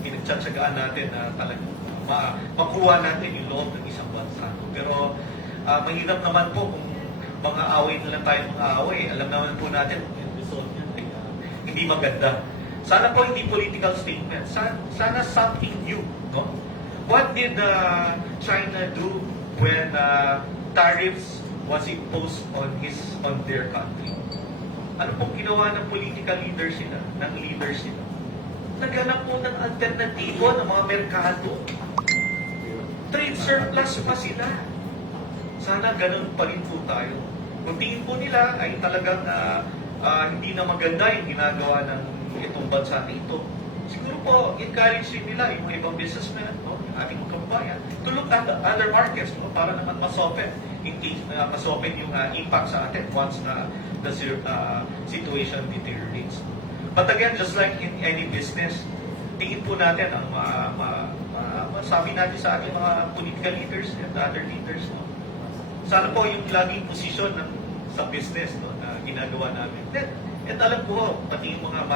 pinagtsatsagaan natin na talagang makuha natin yung loob ng isang bansa. Pero mahirap naman po kung mga away na lang tayo mga away. Alam naman po natin yung result niya ay hindi maganda. Sana po hindi political statement. Sana something new. No? What did China do when tariffs was imposed on their country? Ano pong ginawa ng political leaders nila, ng leaders nila? Naghanap po ng alternatibo ng mga merkado. Trade surplus pa sila. Sana ganun pa rin po tayo. Kung tingin po nila ay talagang hindi na maganda yung ginagawa ng itong bansa nito, siguro po encourage rin nila yung ibang businessmen, no, ating kababayan, to look at the other markets, no, para naman masopen in case na masopen yung impact sa atin once na the situation deteriorates. But again, just like in any business, tingin po natin ang masabi natin sa ating mga political leaders and other leaders. No? Sana po yung laging posisyon sa business, no, na ginagawa namin. At alam po, pati yung mga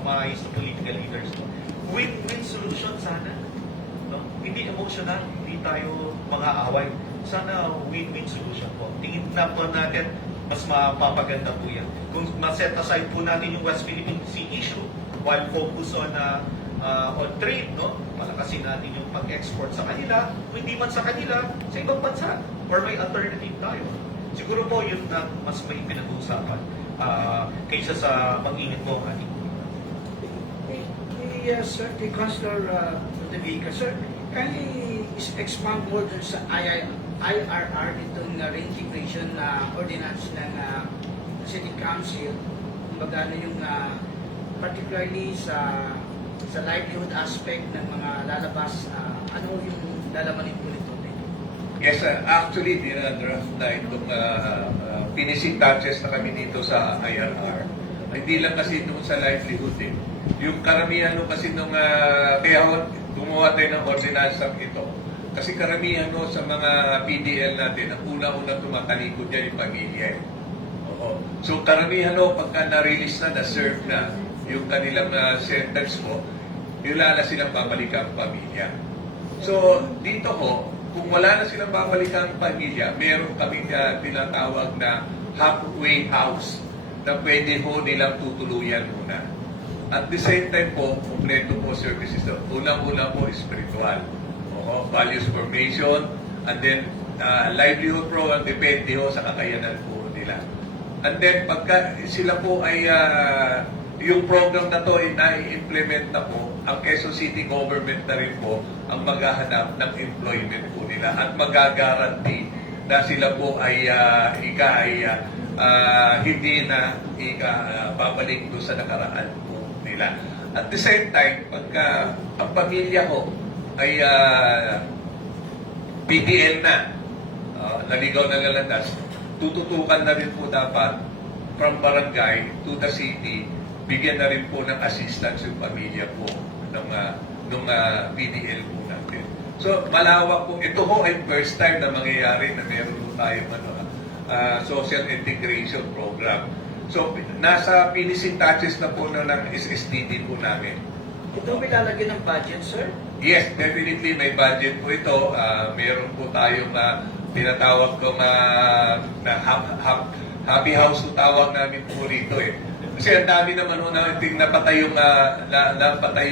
maayos na political leaders, no, win-win solution sana. No? Hindi emotional, hindi tayo mga away. Sana win-win solution po. Tingin na po natin, mas mapapaganda po yan. Kung ma-set aside po natin yung West Philippine Sea issue while focus on trade, no? Palakasin natin yung pag-export sa kanila, hindi man sa kanila, sa ibang bansa, or may alternative tayo. Siguro po yun na mas may pinag-uusapan kaysa sa pag-init po ang ating. Yes, sir, kay Councilor Vica, sir, can you expand more dun sa IRR itong reintegration na ordinance ng City Council, kumbaga yung particularly sa livelihood aspect ng mga lalabas, ano yung lalamanin po nito? Yes, actually, dinadraft na itong finishing touches na kami dito sa IRR. Hindi lang kasi doon sa livelihood eh. Yung karamihan no, kasi nung kaya gumawa tayo ng ordinance ito. Kasi karamihan no, sa mga PDL natin, ang una-una tumatalikod dyan yung pamilya eh. Oo. So karamihan no, pagka na-release na, na-serve na yung kanilang sentence mo, wala na silang babalikan ang pamilya. So dito ho, kung wala na silang babalikan ang pamilya, meron kaming tinatawag na halfway house na pwede ho nilang tutuluyan muna. At the same time po, kompleto po services. Unang-una po, spiritual. Values formation, and then livelihood program, depende ho sa kakayanan po nila. And then, pagka sila po ay, yung program na to ay nai-implement na po, ang Quezon City government na rin po ang maghahanap ng employment po nila at magagaranti na sila po ay hindi na babalik doon sa nakaraan po nila. At the same time, pagka ang pamilya ko ay PDL na, naligaw na lalandas, tututukan na rin po dapat from barangay to the city, bigyan na rin po ng assistance yung pamilya po ng PDL po natin. So, malawak po. Ito ho ay first time na mangyayari na meron po tayong social integration program. So, nasa finishing touches na po ng SSDD po namin. Ito may lalagyan ng budget, sir? Yes, definitely may budget po ito. Meron po tayong tinatawag ko na happy house to tawag namin po rito eh. Kasi ang dami naman ho napatay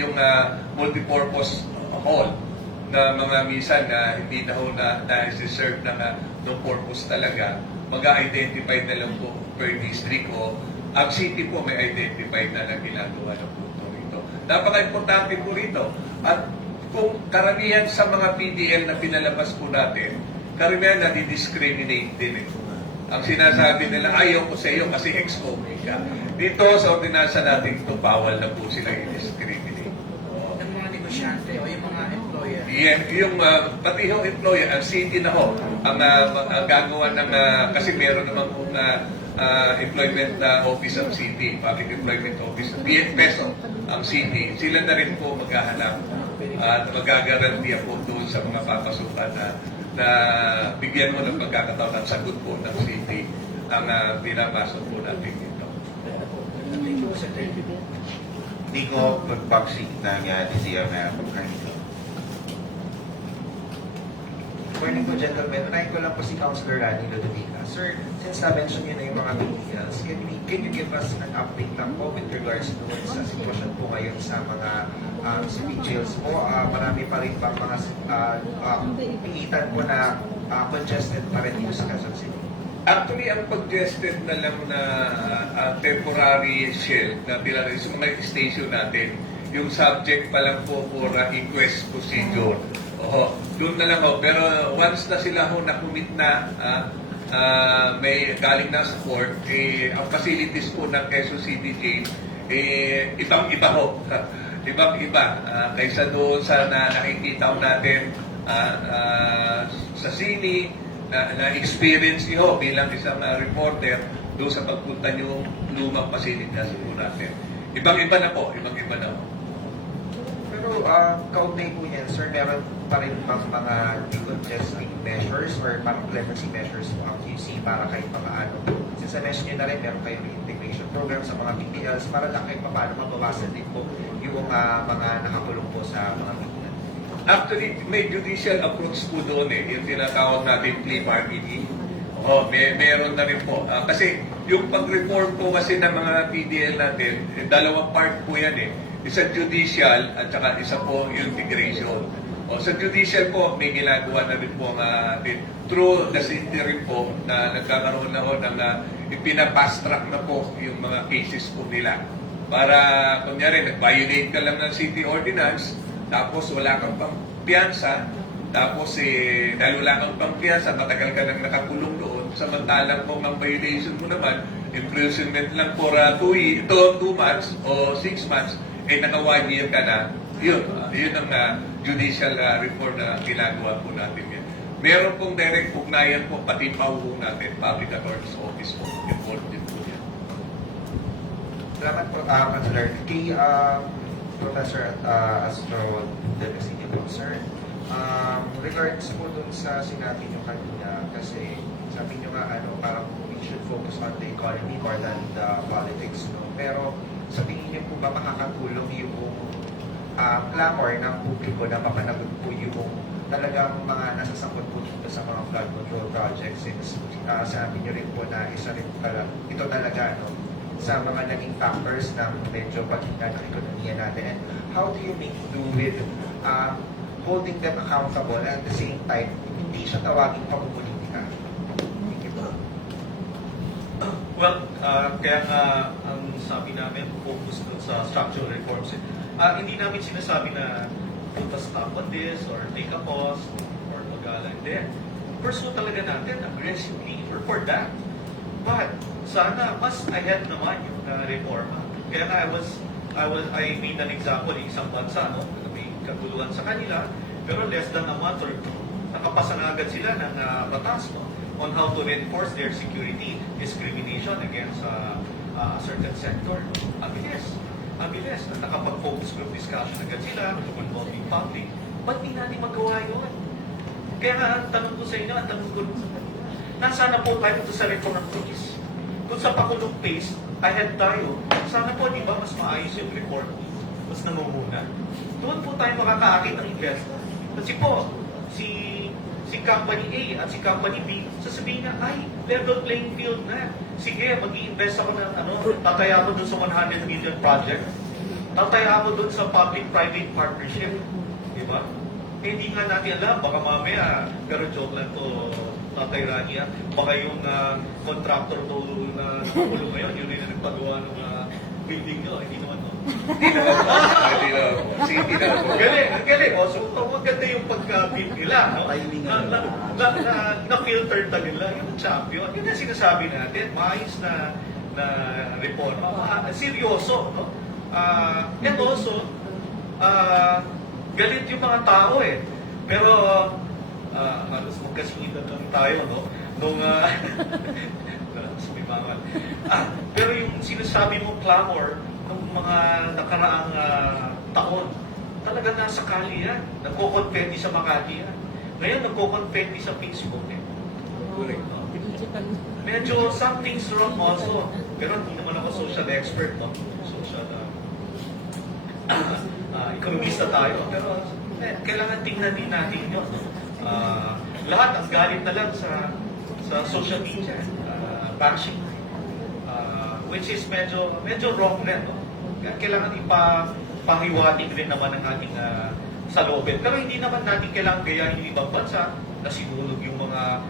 yung multipurpose hall na mga misan na hindi na ho na-serve na no purpose talaga. Mag-identify na lang po per district o ang city po may identified na lang ginagawa ng punto rito. Napaka-importante po rito. At kung karamihan sa mga PDL na pinalabas po natin, karamihan na di-discriminate din eh. Ang sinasabi nila, ayaw ko sa iyo kasi ex-COVID ka. Dito sa ordinansa natin ito, bawal na po sila i-discriminate. Ng mga negosyante o yung mga employer. Yung pati yung employer, ang city na ho, ang gagawa ng, kasi meron naman kung employment office ang city, public employment office, PESO ang city, sila na rin po maghahanap at magagarantiya po doon sa mga papasukan na bigyan mo ng pagkakataon at sagot po ng city ang pinapasok po natin dito. Thank you, Sir. Hindi ko magpagsik ng DCMF. Good morning po, gentlemen. Unahin ko lang po si Councilor Rani Ludovica. Sir, since na-mention niyo na yung mga details, can you give us an update lang po with regards to sa sitwasyon po ngayon sa mga city jails po? Marami pa rin bang mga piitan po na congested pa rin yung sa Quezon City? Actually, ang congested na lang na temporary shell na pinalagay sa mga station natin, yung subject pa lang po for inquest procedure. Doon na lang ho. Pero once na sila ho na-commit na, may galing na sa court, ang facilities po ng Quezon City Jail, ibang-iba ho. Ibang-iba. Kaysa doon sa nakikita ho natin sa sini, na-experience niyo bilang isang reporter doon sa pagpunta niyo lumang facilities po natin. Ibang-iba na po. Ibang-iba na ho. Pero kaugnay po niyan, sir, meron pa rin bang mga decongesting measures or parang clemency measures po ang QC para kahit paano? Since na-mention niyo na rin, meron kayong integration program sa mga PDLs para lang kahit paano mabawasan din po yung mga nakakulong po sa mga PDL. Actually, may judicial approach po doon eh. Yung tinatawag natin plea bargaining. Meron na rin po. Kasi yung pag-reform po kasi ng mga PDL natin, dalawang part po yan eh. Isa judicial at saka isa po yung integration. Sa judicial po, may ginagawa na rin po natin through the city rin po na nagkakaroon na ho ng ipina-fast track na po yung mga cases po nila. Para, kunyari, nag-violate ka lang ng city ordinance, tapos wala kang pang piyansa, tapos dahil wala kang pang piyansa, matagal ka nang nakakulong doon, samantalang kung ang violation mo naman, imprisonment lang for 2 months o 6 months, naka 1 year ka na, yun ang judicial reform na ginagawa po natin yan. Meron pong direct ugnayan po, pati pauhong natin, Public Attorney's Office po, involved din po yan. Salamat po, Councilor. Kay Professor Astro Del Castillo po, sir. Regards po dun sa sinabi nyo kanina, kasi sabi nyo nga, parang we should focus on the economy more than the politics, no? Pero sa tingin niyo po ba makakatulong yung clamor ng publiko na mapanagot po yung talagang mga nasasangkot po dito sa mga flood control projects, since sabi niyo rin po na isa rin ito talaga sa mga naging factors ng medyo paghinga ng ekonomiya natin. And how do you make do with holding them accountable and at the same time hindi siya tawaging pagpupolitika? Thank you po. Well, kaya nga ang sabi namin, focus dun sa structural reforms. Hindi namin sinasabi na put a stop on this or take a pause or magalang. Hindi. Pursue talaga natin aggressively for that. But sana mas ahead naman yung reforma. Kaya nga I made an example, isang bansa, may kaguluhan sa kanila, pero less than a month or two, nakapasa na agad sila ng batas on how to reinforce their security discrimination against a certain sector. Ang bilis. Nakapag-focus group discussion agad sila, involving public. Ba't di natin magawa yun? Kaya nga, ang tanong ko sa inyo, nasaan na po tayo sa reform phase? Kung sa pakulong phase, ahead tayo. Sana po, di ba, mas maayos yung reform? Mas namumuna. Doon po tayo makakaakit ng investor. Kasi po, si si company A at si company B, sasabihin na, ay, level playing field na. Sige, mag-i-invest ako ng tataya ako dun sa 100 million project. Tataya ako dun sa public-private partnership. Di ba? Eh, hindi nga natin alam, baka mamaya, pero joke lang to, Tatay Rani, baka yung contractor to na nakulong ngayon, yun rin na nagpagawa ng building nyo, hindi naman no? Hindi naman po. Hindi naman po. Hindi naman po. Galing, ang galing. O, so, maganda yung pagka-build nila. No? Na-filter na nila. Yung champion. Yun ang sinasabi natin. Maayos na reforma. Seryoso. No? And also, galit yung mga tao eh. Pero, halos magkasingitan lang tayo, no? Nung, sumibangan. Pero yung sinasabi mong clamor, ng mga nakaraang taon, talaga nasa kali yan. Nagko-confetti sa Makati yan. Ngayon, nagko-confetti sa Facebook eh. Correct. Medyo something's wrong also. Pero hindi naman ako social expert, no? Social ekonomista tayo. Pero kailangan tingnan din natin yun. Lahat ang galit na lang sa social media. Bashing. Which is medyo wrong rin. No? Kailangan ipahiwatig rin naman ang ating saloobin. Pero hindi naman natin kailangan gayahin yung ibang bansa na sinulog yung mga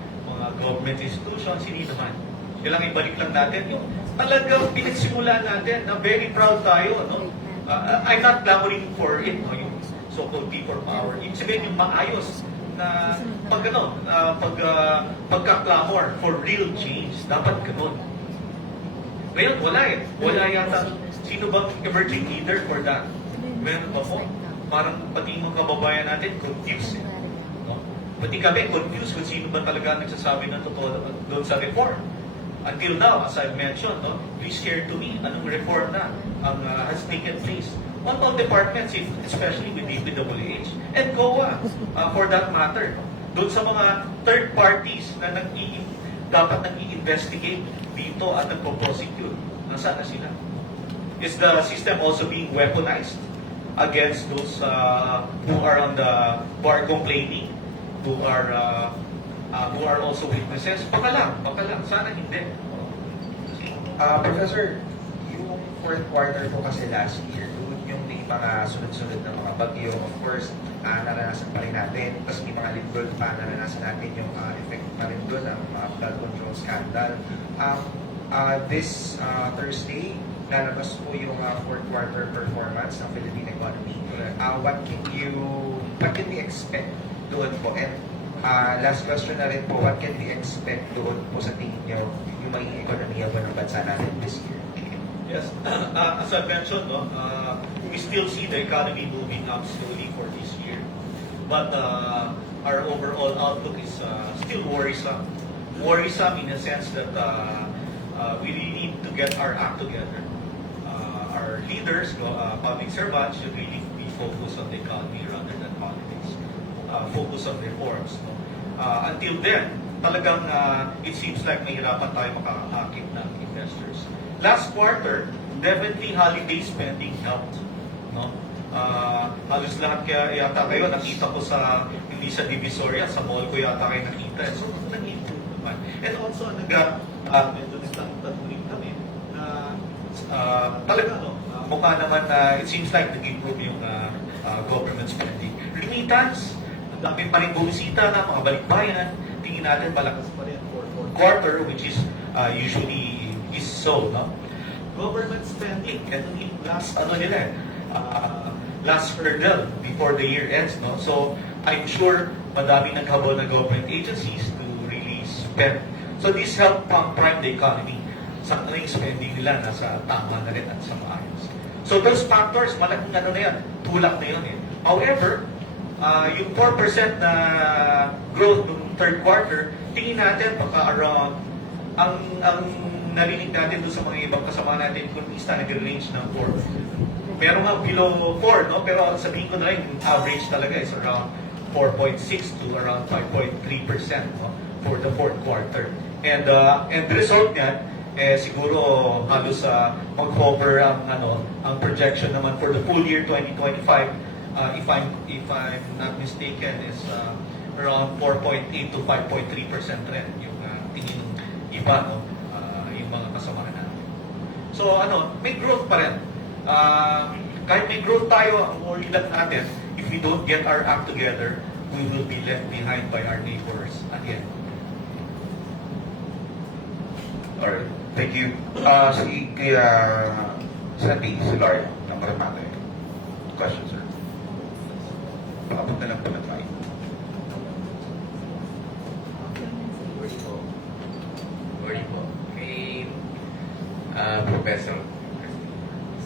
government institutions. Hindi naman. Kailangan ibalik lang natin yung talagang pinagsimulan natin na very proud tayo. No? I'm not clamoring for it, no? Yung so-called people power. Ibig sabihin yung maayos na pagka-clamor for real change. Dapat ganun. Ngayon, wala eh. Wala yata. Sino bang emerging leader for that? Meron ba po? Parang pati mga kababayan natin, confused eh. No? Pati kami, confused kung sino ba talaga nagsasabi ng totoo doon sa reform. Until now, as I've mentioned, no, please share to me anong reform na ang has taken place. On all departments, especially with DPWH and COA, for that matter. Doon sa mga third parties na dapat nag-i-investigate dito at nagpo-prosecute. Nasaan na sila? Is the system also being weaponized against those who are complaining, who are also witnesses? Baka lang. Sana hindi. Professor, yung fourth quarter po kasi last year, yung may mga sunod-sunod na mga bagyo, of course, naranasan pa rin natin. Tapos may mga lindol pa, naranasan natin yung effect pa rin doon ng mga flood control scandal. This Thursday, lalabas po yung fourth quarter performance ng Philippine economy. What can we expect doon po? And last question na rin po, what can we expect doon po sa tingin nyo yung magiging ekonomiya po ng bansa natin this year? Yes. As I mentioned, no, we still see the economy moving up slowly for this year. But our overall outlook is still worrisome. Worrisome in the sense that we really need to get our act together. Our leaders, public servants, should really be focused on the economy rather than politics. Focus on reforms. No? Until then, talagang it seems like mahirapan tayo makakakit ng investors. Last quarter, definitely holiday spending helped. No? Halos lahat kaya yata kayo, nakita ko hindi sa Divisoria, sa mall ko yata kayo nakita. So, nag-improve naman. And also, medyo nagtatuloy kami na talaga, no? Mukha naman it seems like nag-improve yung government spending. Remittance, ang dami pa rin bumisita na, mga balikbayan, tingin natin malakas pa rin for quarter, which is usually is so, no? Government spending, ito yung last hurdle before the year ends, no? So, I'm sure madaming naghabol na government agencies to really spend. So, this help prime the economy. Sa yung spending nila, nasa tama na rin at sa maayos. So, those factors, malaking na yan, tulak na yun eh. However, yung 4% na growth ng third quarter, tingin natin baka around, ang narinig natin doon sa mga ibang kasama natin, economista, nag-range ng 4. Meron nga below 4, no? Pero sabihin ko na rin, yung average talaga is around 4.6 to around 5.3%, no? For the fourth quarter. And the result niyan, siguro halos mag-cover ang projection naman for the full year 2025, if I'm not mistaken, is around 4.8 to 5.3% rin yung tingin ng iba, no? Yung mga kasamahan natin. So may growth pa rin. Kahit may growth tayo, ang worry lang natin, if we don't get our act together, we will be left behind by our neighbors again. Alright, thank you. Sandy Silario, ng Maramate. Question, sir. Pakapot na lang po ng line. Morning po. Kay Professor.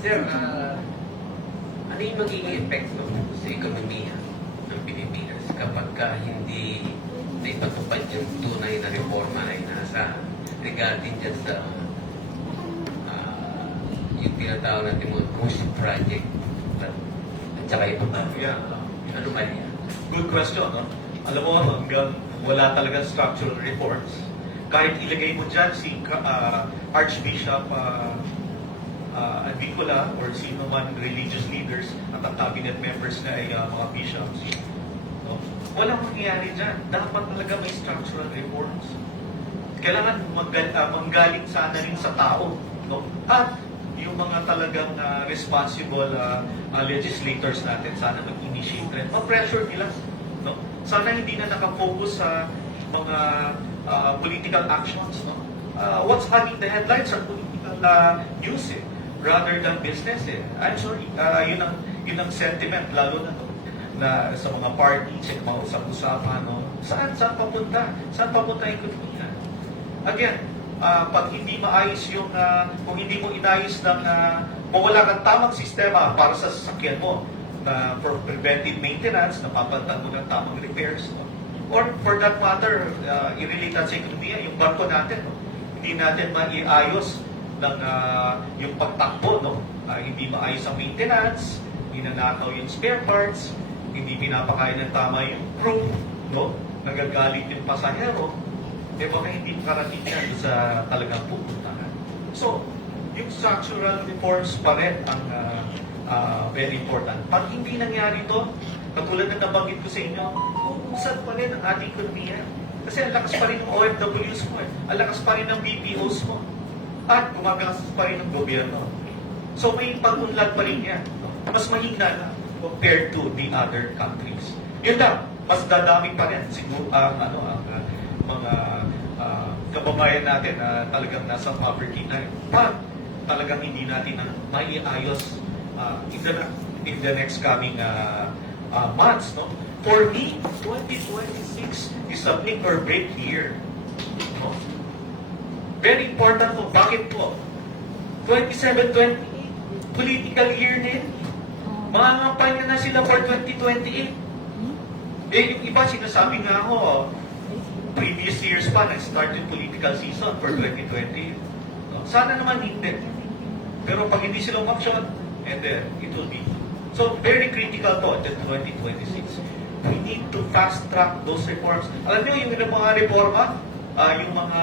Sir, ano yung magiging effects sa ekonomiya ng Pilipinas kapag hindi naipatupad yung tunay na reforma na inaasahan regarding dyan sa yung tinatawag natin mga push project at saka iba pa. Yeah. Ano ba yan? Good question, no? Alam mo, hanggang wala talagang structural reforms, kahit ilagay mo dyan si Archbishop Avicola or sino man religious leaders at ang cabinet members na ay mga bishops, no? Walang mangyayari dyan. Dapat talaga may structural reforms. Kailangan manggaling sana rin sa tao, no? At yung mga talagang responsible legislators natin sana mag-initiate rin. Ma-pressure nila, no? Sana hindi na nakafocus sa mga political actions, no? What's having the headlines are political news, rather than business, I'm sorry, yun ang sentiment, lalo na sa mga parties, sa mga usap-usapan, no? Saan papunta? Saan papunta ang ekonomiya? Again, pag hindi maayos yung, kung hindi mo inayos ng, kung wala kang tamang sistema para sa sasakyan mo, for preventive maintenance, napapalitan mo ng tamang repairs, no? Or for that matter, i-relate sa ekonomiya, yung barko natin, no? Hindi natin maiayos ng yung pagtakbo, no? Hindi maayos ang maintenance, hindi nanakaw yung spare parts, hindi pinapakain ng tama yung crew, no? Nagagalit yung pasahero, baka hindi makarating yan sa talagang pupuntahan. So, yung structural reforms pa rin ang very important. Pag hindi nangyari ito, katulad na nabanggit ko sa inyo, uusad pa rin ang ating ekonomiya. Kasi ang lakas pa rin ng OFWs mo, ang lakas pa rin ng BPOs mo, at gumagastos pa rin ng gobyerno. So, may pag-unlad pa rin yan. Mas mahina na compared to the other countries. Yun lang, mas dadami pa rin siguro ang mga kababayan natin na talagang nasa poverty line. But talagang hindi natin na maiayos in the next coming months. No? For me, 2026 is a make or break year. No? Very important po. Bakit po? 27-28, political year na yun. Makakampanya na sila for 2028. Yung iba sinasabi nga ako, previous years pa, nag-start yung political season for 2020. No? Sana naman hindi. Pero pag hindi sila umaksyon, and then it will be. So, very critical to at 2026. We need to fast-track those reforms. Alam niyo, yung mga reforma, yung mga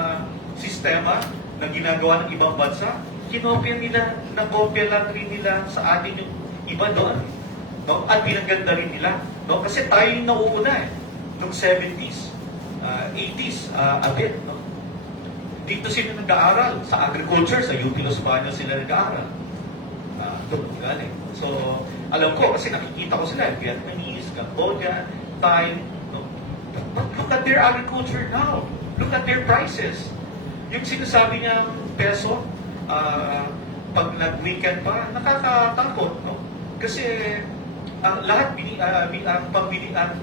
sistema na ginagawa ng ibang bansa, kinopya nila, nakopya lang rin nila sa atin yung iba doon. No? At pinaganda rin nila. No? Kasi tayo yung nauuna noong 70s. 80s, a bit. No? Dito sila nag-aaral. Sa agriculture, sa UP Los Baños sila nag-aaral. Doon galing. So, alam ko, kasi nakikita ko sila, Vietnamese, Cambodia, Thai. No? But look at their agriculture now. Look at their prices. Yung sinasabi niya peso, pag nag-weekend pa, nakakatakot. No? Kasi, lahat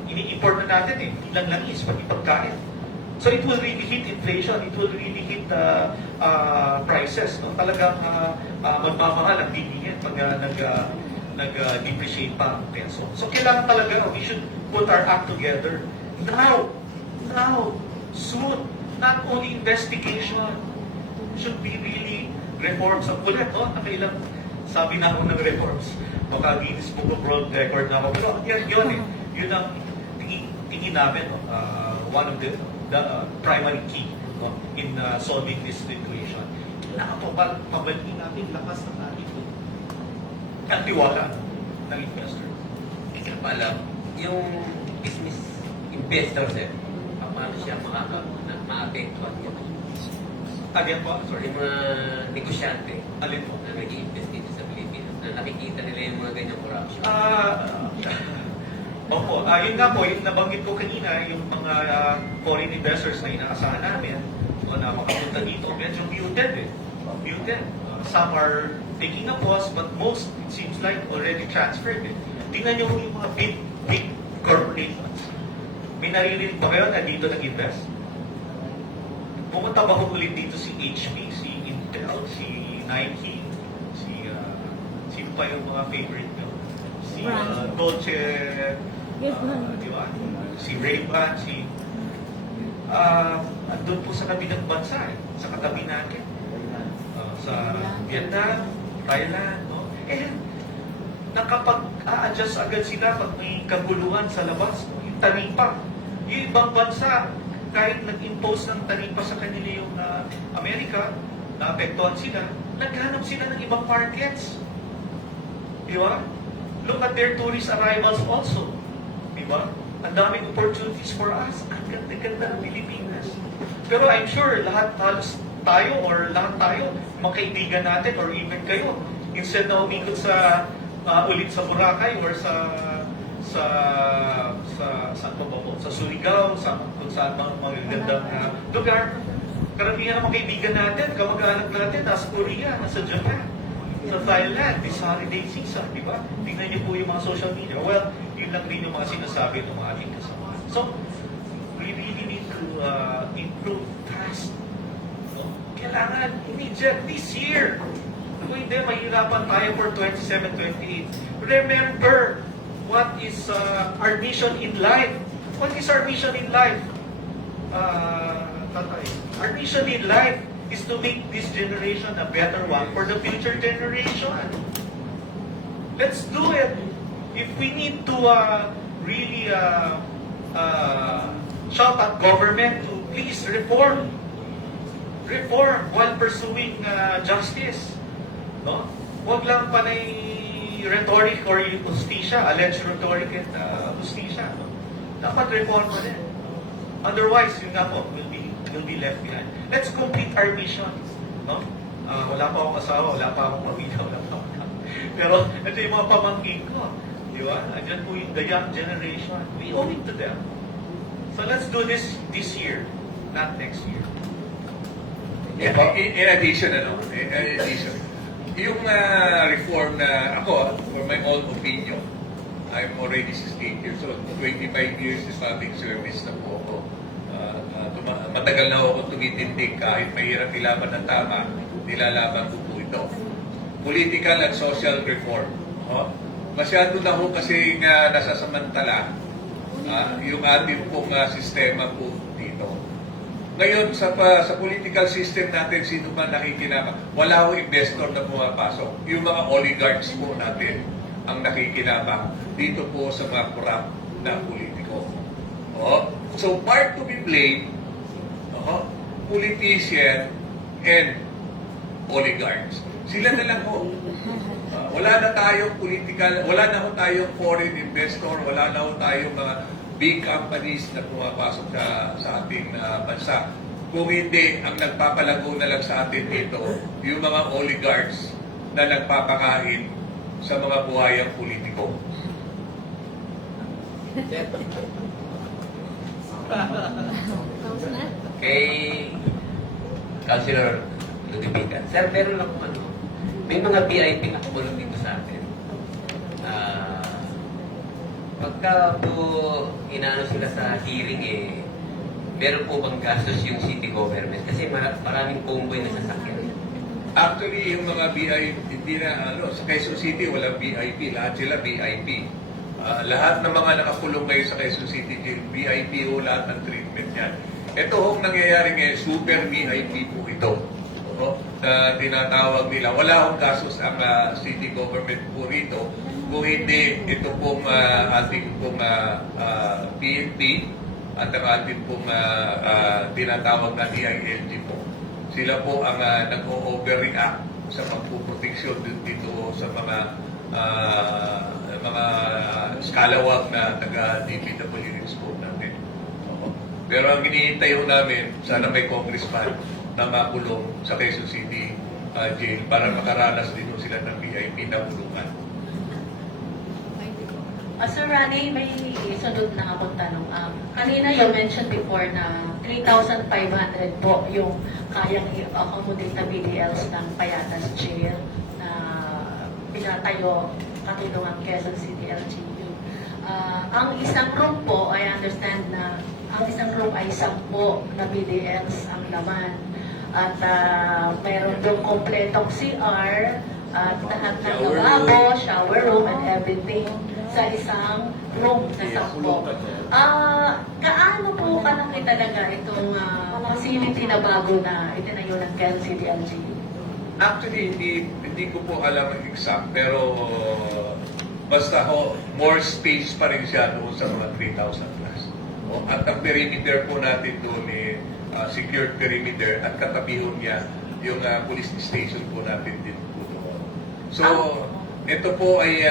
ini-import na natin ilang langis, pati pagkain. So it will really hit inflation, it will really hit prices. No? Talagang magmamahal ang bilihin pag nag-depreciate pa ang peso. So kailangan talaga, we should put our act together. Now, soon, not only investigation, should be really reforms. Ang ulit, no? Nakailang sabi na ako ng reforms. Baka Guinness Book of World Record na ako. Pero yun ang tingin namin, no? One of the primary key, no? In solving this situation. Pabalikin natin lakas ng ating ang tiwala ng investor. Alam, yung business investor, sir, paano siya maapektuhan yun? Again po, sorry. Yung mga negosyante Alin po? na nag-i-invest dito sa Pilipinas, na nakikita nila yung mga ganyang corruption. Opo, yun nga po, yung nabanggit ko kanina, yung mga foreign investors na inaasahan namin, o na makapunta dito, medyo muted eh. Muted. Some are taking a pause, but most, it seems like, already transferred eh. Tingnan nyo yung mga big corporations. May naririnig ba kayo na dito nag-invest? Pumunta ba ko ulit dito si HP, si Intel, si Nike, sino pa yung mga favorite nyo? Si Dolce, di ba? Si Ray-Ban, andun po sa kabilang bansa eh, sa katabi natin. Sa Vietnam, Thailand, no? Nakapag-a-adjust agad sila pag may kaguluhan sa labas, no? Yung taripa. Yung ibang bansa, kahit nag-impose ng taripa sa kanila yung Amerika, naapektuhan sila, naghanap sila ng ibang markets. Di ba? Look at their tourist arrivals also. Di ba? Ang daming opportunities for us. Ang ganda-ganda ng Pilipinas. Pero I'm sure lahat halos tayo or lahat tayo, mga kaibigan natin or even kayo, instead na umikot sa ulit sa Boracay or sa Surigao, kung saan mga magagandang lugar, karamihan ng mga kaibigan natin, kamag-anak natin, nasa Korea, nasa Japan, sa Thailand, this holiday season, di ba? Tingnan niyo po yung mga social media. Well, yun lang din yung mga sinasabi ng mga ating kasama. So, we really need to improve fast. No? Kailangan immediate this year. Kung hindi, mahirapan tayo for 27, 28. Remember, what is our mission in life? What is our mission in life? Tatay, our mission in life is to make this generation a better one for the future generation. Let's do it. If we need to really shout at government to please reform while pursuing justice. No? Huwag lang panay rhetoric or justisya, alleged rhetoric and justisya. No? Dapat reform pa rin. Otherwise, yun nga po, will be left behind. Let's complete our mission. No? Wala pa akong asawa, wala pa akong pamilya, wala pa akong pero ito yung mga pamangkin ko. Di ba? Andyan po yung the young generation. We owe it to them. So let's do this year, not next year. In addition, yung reform na ako, for my own opinion, I'm already 68 years old. 25 years is public service na po ako. Matagal na ako tumitindig kahit mahirap ilaban ng tama, nilalaban ko po ito. Political and social reform. Masyado na ho kasi nasasamantala yung ating pong sistema po dito. Ngayon, sa political system natin, sino ba nakikinabang? Wala ho investor na pumapasok. Yung mga oligarchs po natin ang nakikinabang dito po sa mga corrupt na politiko. So, part to be blamed, politician and oligarchs. Sila na lang ho. Wala na tayong political, wala na ho tayong foreign investor, wala na ho tayong mga big companies na pumapasok sa ating bansa. Kung hindi, ang nagpapalago na lang sa atin dito, yung mga oligarchs na nagpapakain sa mga buhayang politiko. Kay Councilor Ludipican. Sir, meron lang kung may mga VIP na kumulong dito sa atin. Pagka po inaano sila sa hearing meron po bang gastos yung city government? Kasi maraming convoy na sasakyan. Actually, yung mga VIP, hindi na, sa Quezon City, walang VIP. Lahat sila VIP. Lahat ng mga nakakulong ngayon sa Quezon City, VIP ho lahat ng treatment yan. Ito hong nangyayari ngayon, super VIP po ito. Na tinatawag nila. Wala hong kasos ang city government po rito. Kung hindi, ito pong ating pong PNP at ang ating pong tinatawag na DILG po. Sila po ang nag-overreact sa pagpuproteksyon dito sa mga scalawag na taga-DPWH po natin. Pero ang hinihintay ho namin, sana may congressman na makulong sa Quezon City jail para makaranas din ho sila ng VIP na kulungan. Sir Rani, may sunod na akong tanong. Kanina you mentioned before na 3,500 po yung kayang i-accommodate na BDLs ng Payatas Jail na pinatayo katulungan Quezon City LGU. Ang isang room po, I understand na ang isang room ay 10 na BDLs ang laman. At mayroon doon kompletong CR at lahat ng lavabo, shower room, and everything sa isang room na 10. Kaano po kalaki talaga itong facility na bago na itinayo ng Quezon City LGU? Actually, hindi ko po alam ang exact, pero basta ho, more space pa rin siya doon sa mga 3,000 plus. At ang perimeter po natin doon secured perimeter at katabihon niya yung police station po natin din po doon. So, ito po ay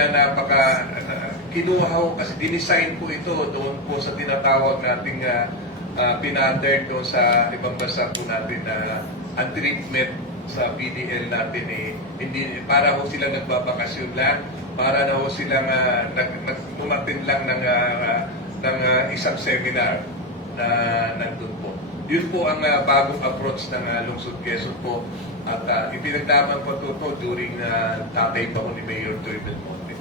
kinuha ho kasi dinesign po ito doon po sa tinatawag nating pinattern doon sa ibang bansa po natin na ang treatment sa PDL natin hindi para ho sila nagbabakasyon lang, para na ho silang umattend lang ng isang seminar na nandun po. Yun po ang bagong approach ng Lungsod Quezon po at ipinagdaman po ito during tatay pa ko ni Mayor Joy Belmonte,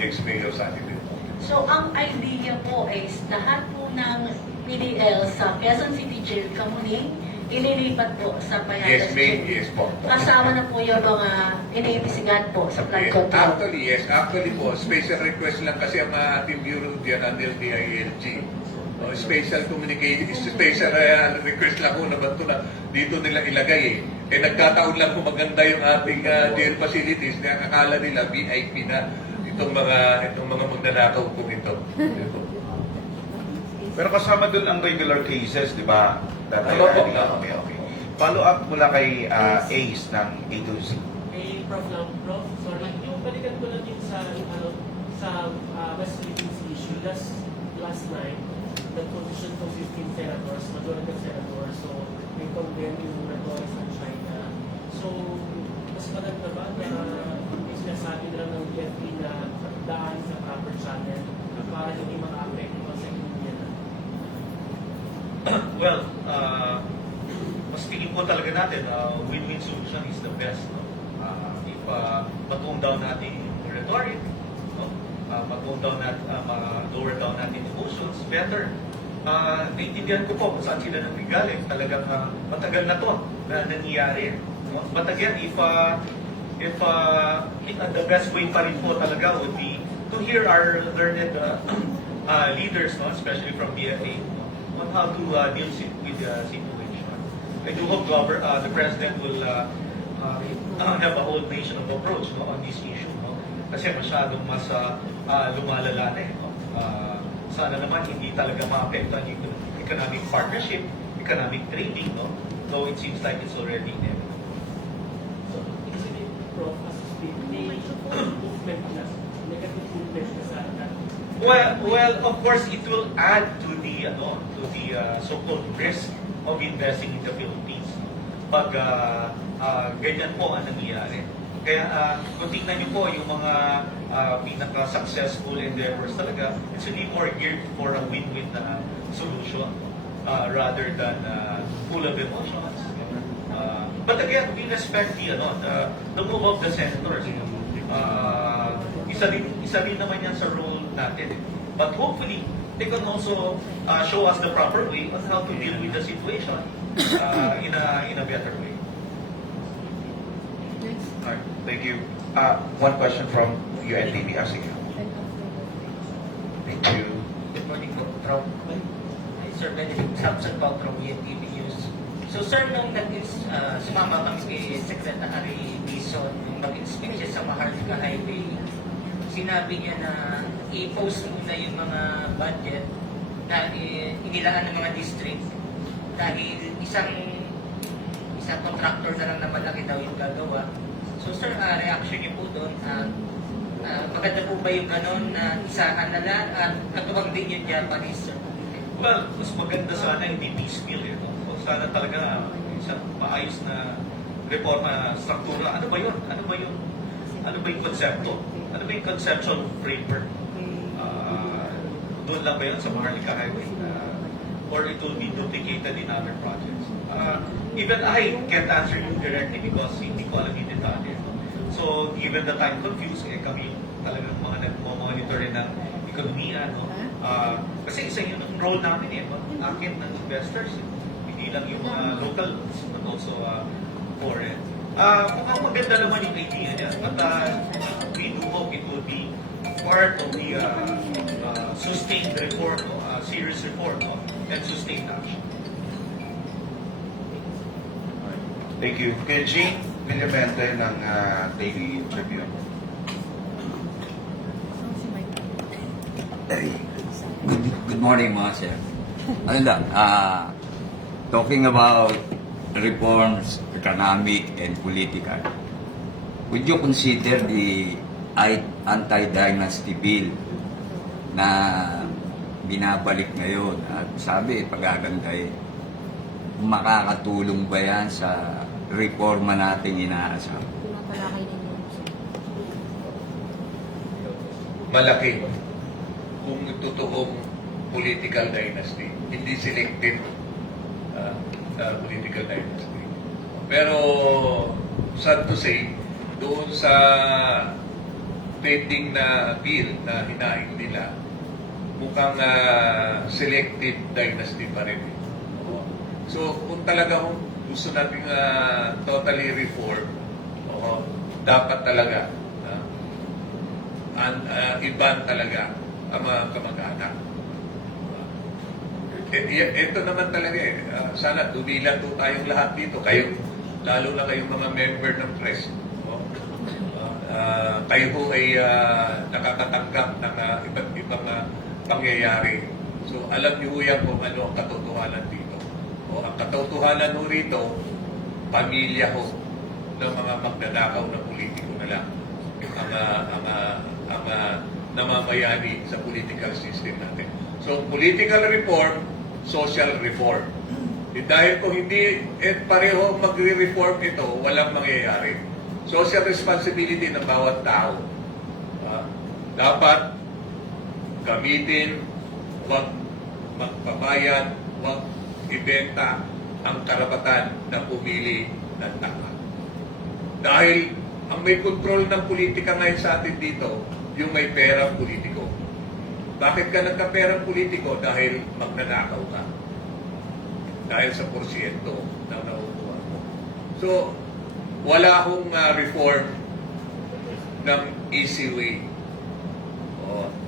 ex-mayor sa atin din. So, ang idea po is lahat po ng PDL sa Quezon City Jail Kamuning ililipat po sa Payatas Jail. Yes po. Kasama na po yung mga iniimbisigan po sa flood control. Actually po, special request lang kasi ang ating bureau diyan under DILG. Special communication, special request lang po naman ito na dito nila ilagay nagkataon lang po maganda yung ating jail facilities na akala nila VIP na itong mga magnanakaw po ito. Pero kasama dun ang regular cases, di ba? Okay. Follow up mula kay Ace ng A2C. Prof lang, Prof, sorry. Yung balikan ko lang yung sa West Philippines issue. Last night, the position of 15 senators, majority of senators, so may condemn yung rhetoric ng China. So, mas maganda ba na yung sinasabi nila ng DFP na daan sa proper channel para hindi maka-affect yung sa ekonomiya na? Well, mas tingin po talaga natin, win-win solution is the best. No? If mag-tone down natin yung rhetoric, no? Mag-tone down natin, lower down natin emotions, better. Naintindihan ko po kung saan sila nanggaling. Talagang matagal na to na nangyayari. No? But again, if the best way pa rin po talaga would be to hear our learned leaders, no? Especially from BFA, no? On how to deal with the situation. I do hope the President will have a whole nation of approach, no, on this issue. No? Kasi masyadong mas lumalala na. No? Sana naman hindi talaga maapektuhan yung economic partnership, economic trading, no? Though it seems like it's already inevitable. So, kasi Prof, as a state, may movement na, negative movement na sa atin. Well, of course, it will add to the so-called risk of investing in the Philippines. Pag ganyan po ang nangyayari. Kaya kung tingnan niyo po yung mga pinaka-successful endeavors talaga, it's really more geared for a win-win solution rather than full of emotions. But again, we respect the move of the senators. Isa din naman yan sa role natin. But hopefully, they can also show us the proper way on how to deal with the situation in a better way. All right, thank you. One question from UNTV. Sige. Thank you. Good morning po, Prof. Sir Benedict Samson po from UNTV News. So sir, nung sumama kami kay Secretary Dizon nung mag-inspect siya sa Maharlika Highway, sinabi niya na i-post muna yung mga budget na inilaan ng mga district dahil isang contractor na lang na malaki daw yung gagawa. So sir, reaction niyo po doon, maganda po ba yung gano'n na isahan na lang at nagawang din yung Japanese, sir? Well, mas maganda sana hindi piecemeal eh. No? So sana talaga isang maayos na reforma struktura. Ano ba yun? Ano ba yung konsepto? Ano ba yung conceptual framework? Doon lang ba yun sa Maharlika Highway? Or it will be duplicated in other projects? Even I can't answer you directly because hindi ko alam yung detalye. So, given that I'm confused, kami talagang mga nagmamonitor rin ng ekonomiya, no? Kasi isa yun ang role namin eh, akin ng investors, hindi lang yung mga locals, but also foreign. Mukhang maganda naman yung idea niya, but we do hope it will be part of the sustained reform, serious reform, and sustained action. Thank you. Kay Jean Villamente ng Daily Tribune. Good morning, mga sir. Ano lang, talking about reforms, economic and political, would you consider the anti-dynasty bill na binabalik ngayon at sabi, pagagandahin, makakatulong ba yan sa reforma nating inaasam? Malaki kung totoong political dynasty, hindi selective political dynasty. Pero, sad to say, doon sa pending na bill na hinaing nila, mukhang selective dynasty pa rin. So, kung talagang gusto natin totally reform, dapat talaga iban talaga ang mga kamag-anak. Ito naman talaga sana dumilan po tayong lahat dito. Kayo, lalo na kayong mga member ng press. Kayo po ay nakakatanggap ng iba't ibang pangyayari. So, alam niyo yan kung ano ang katotohanan dito. Ang katotohanan ho rito, pamilya ho ng mga magnanakaw na politiko na lang ang namamayani sa political system natin. So, political reform, social reform. Dahil kung hindi pareho magre-reform ito, walang mangyayari. Social responsibility ng bawat tao. Dapat gamitin, huwag magpabayad, huwag ibenta ang karapatan na pumili ng tama. Dahil ang may kontrol ng politika ngayon sa atin dito, yung may perang politiko. Bakit ka nagka-perang politiko? Dahil magnanakaw ka. Dahil sa porsyento na nakukuha mo. So, wala akong reform ng easy way.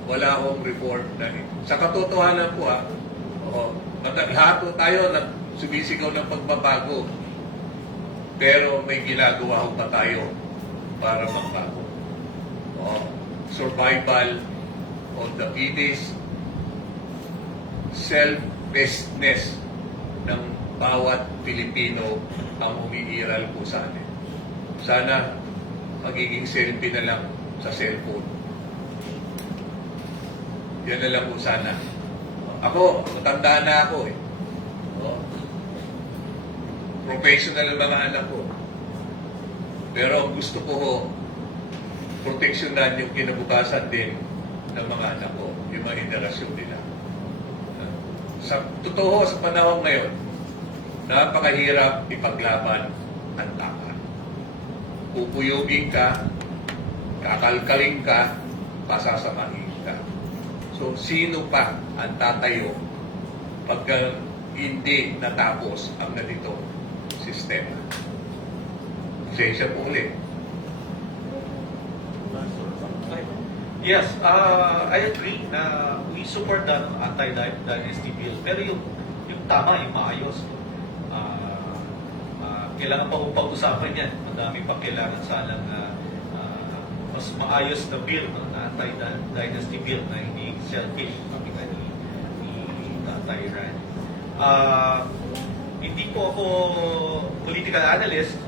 Wala akong reform na sa katotohanan po lahat po tayo sumisigaw ng pagbabago. Pero may ginagawa pa tayo para magbago. Survival of the fittest, self-bestness ng bawat Pilipino ang umiiral po sa atin. Sana magiging selfie na lang sa cellphone. Yan na lang po sana. Ako, matanda na ako eh. Professional ang mga anak ko. Pero ang gusto ko proteksyonan yung kinabukasan din ng mga anak ko, yung mga henerasyon nila. Sa totoo, sa panahon ngayon, napakahirap ipaglaban ang tama. Pupuyugin ka, kakalkalin ka, pasasamahin ka. So, sino pa ang tatayo pagka hindi natapos ang ganitong sistema? Pasensya po ulit. Yes, I agree na we support the anti-dynasty bill. Pero yung tama, yung maayos. Kailangan pa kong pag-usapan yan. Madami pa kailangan sanang mas maayos na bill, no? Na anti-dynasty bill na hindi selfish, sabi nga ni Tatay Ryan. Hindi po ako political analyst,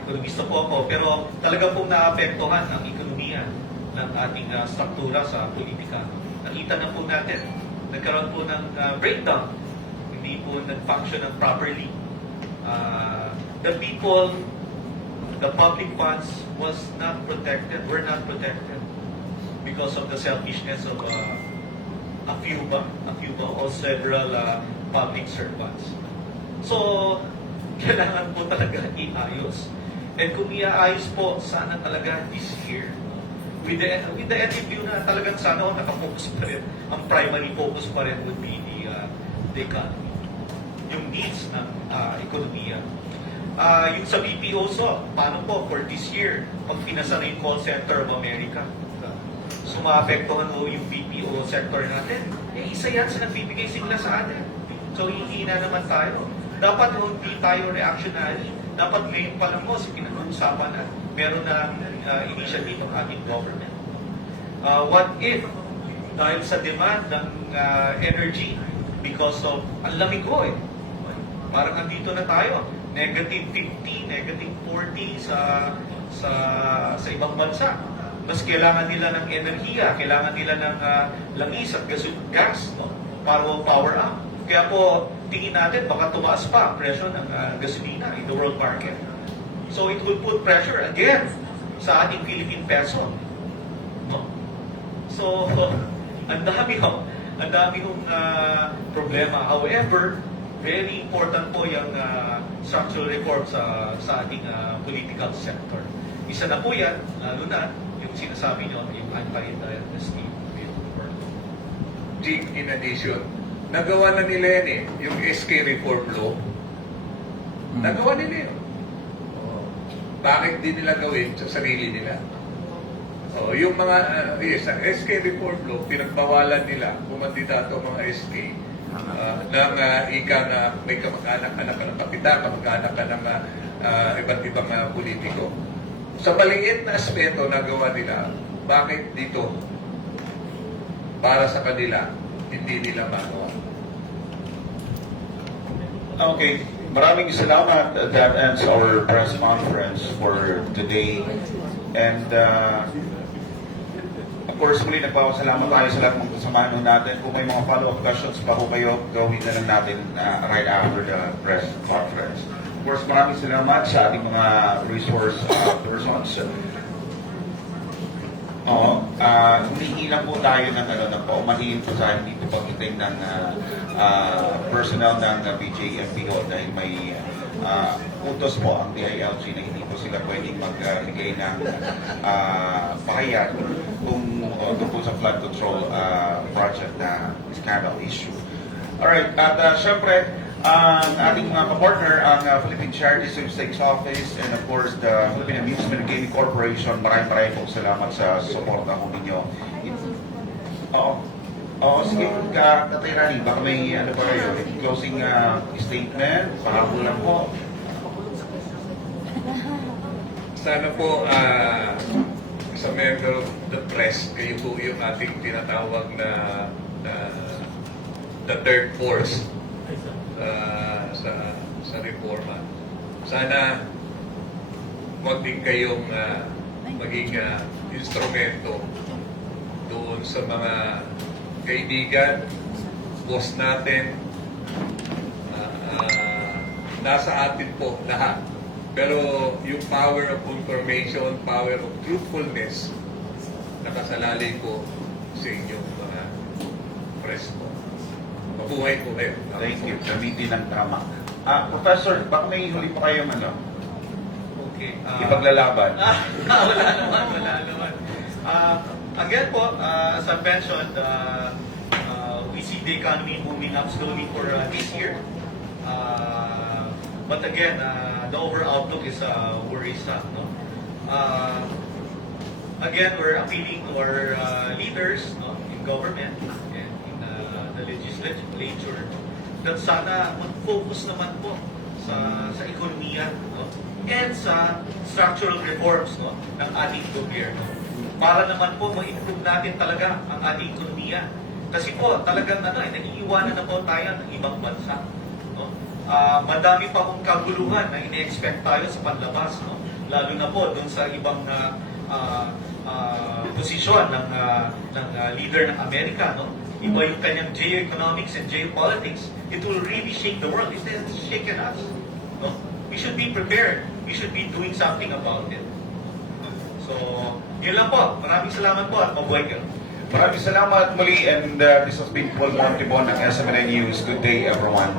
ekonomista po ako, pero talaga pong naapektuhan ang ekonomiya ng ating struktura sa politika. Nakita na po natin nagkaroon po ng breakdown, hindi po nag-function ng properly. The people, the public funds was not protected, were not protected because of the selfishness of a few or several public servants. So, kailangan po talaga iayos. And kung iaayos po, sana talaga this year. With the end view na talagang sana nakafocus pa rin. Ang primary focus pa rin would be the economy. Yung needs ng ekonomiya. Yung sa BPO, paano po for this year, pag pinasa na yung call center of America, sumaapektuhan mo yung BPO sector natin, isa yan sa nagbibigay sila sa atin. So, hihina naman tayo. Dapat hindi tayo reactionary. Dapat ngayon pa lang mo, pinag-uusapan na meron na initiative ng ating government. What if, dahil sa demand ng energy, because of, ang lamig ko parang andito na tayo, negative 50, negative 40 sa ibang bansa. Mas kailangan nila ng enerhiya, kailangan nila ng langis at gas para power up. Kaya po, tingin natin baka tumaas pa ang presyo ng gasolina in the world market. So it will put pressure again sa ating Philippine peso. No? So, ang dami hong problema. However, very important po yung structural reform sa ating political sector. Isa na po yan, lalo na yung sinasabi nyo, yung anti-dynasty bill. Jig, in addition, nagawa na nila yan yung SK Reform Law. Nagawa nila yun. Bakit di nila gawin sa sarili nila? Yung mga, ang SK Reform Law, pinagbawalan nila, kumandidato mga SK, ng ika na may kamag-anak-anak ka ng kapitan, kamag-anak ka ng iba't ibang politiko. Sa maliit na aspeto nagawa nila, bakit dito, para sa kanila, hindi nila magawa? Okay, maraming salamat. That ends our press conference for today. And of course, muli nagpapasalamat tayo sa lahat ng kasamahan natin. Kung may mga follow-up questions pa ho kayo, gawin na lang natin right after the press conference. Of course, maraming salamat sa ating mga resource persons. Humihilang po tayo ng paumanhin po sa dito pagdating ng personnel ng BJMPO dahil may utos po ang DILG na hindi po sila pwedeng magbigay ng pahayag tungkol sa flood control project na scandal issue. Alright, at syempre, ang ating mga kapartner, ang Philippine Charity Sweepstakes Office and of course the Philippine Amusement and Gaming Corporation, maraming pong salamat sa suporta ko ninyo. Sige, Tatay Rani, baka may ano pa kayo, closing statement, parang lang po. Sana po sa member of the press, kayo po yung ating tinatawag na the third force sa reforma. Sana maging kayong maging instrumento doon sa mga kaibigan, boss natin, nasa atin po lahat. Pero yung power of information, power of truthfulness, nakasalalay ko sa inyong mga press po. Mabuhay po kayo. Thank you. Gamitin ng tama. Professor, baka may huli pa kayong Okay. ipaglalaban? Wala naman. Again po, as I mentioned, we see the economy moving up slowly for this year. But again, the overall outlook is worrisome. No? Again, we're appealing to our leaders in government and in the legislature that sana mag-focus naman po sa ekonomiya and sa structural reforms ng ating gobyerno. Para naman po ma-improve natin talaga ang ating ekonomiya. Kasi po talagang naiiwanan na po tayo ng ibang bansa. Madami pa pong kaguluhan na ine-expect tayo sa panlabas. Lalo na po doon sa ibang posisyon ng leader ng Amerika. iba yung kanyang geoeconomics and geopolitics, it will really shake the world. It has shaken us. No? We should be prepared. We should be doing something about it. So, yun lang po. Maraming salamat po at mabuhay kayo. Maraming salamat muli, and this has been Paul Montibon ng SMNI News. Good day, everyone.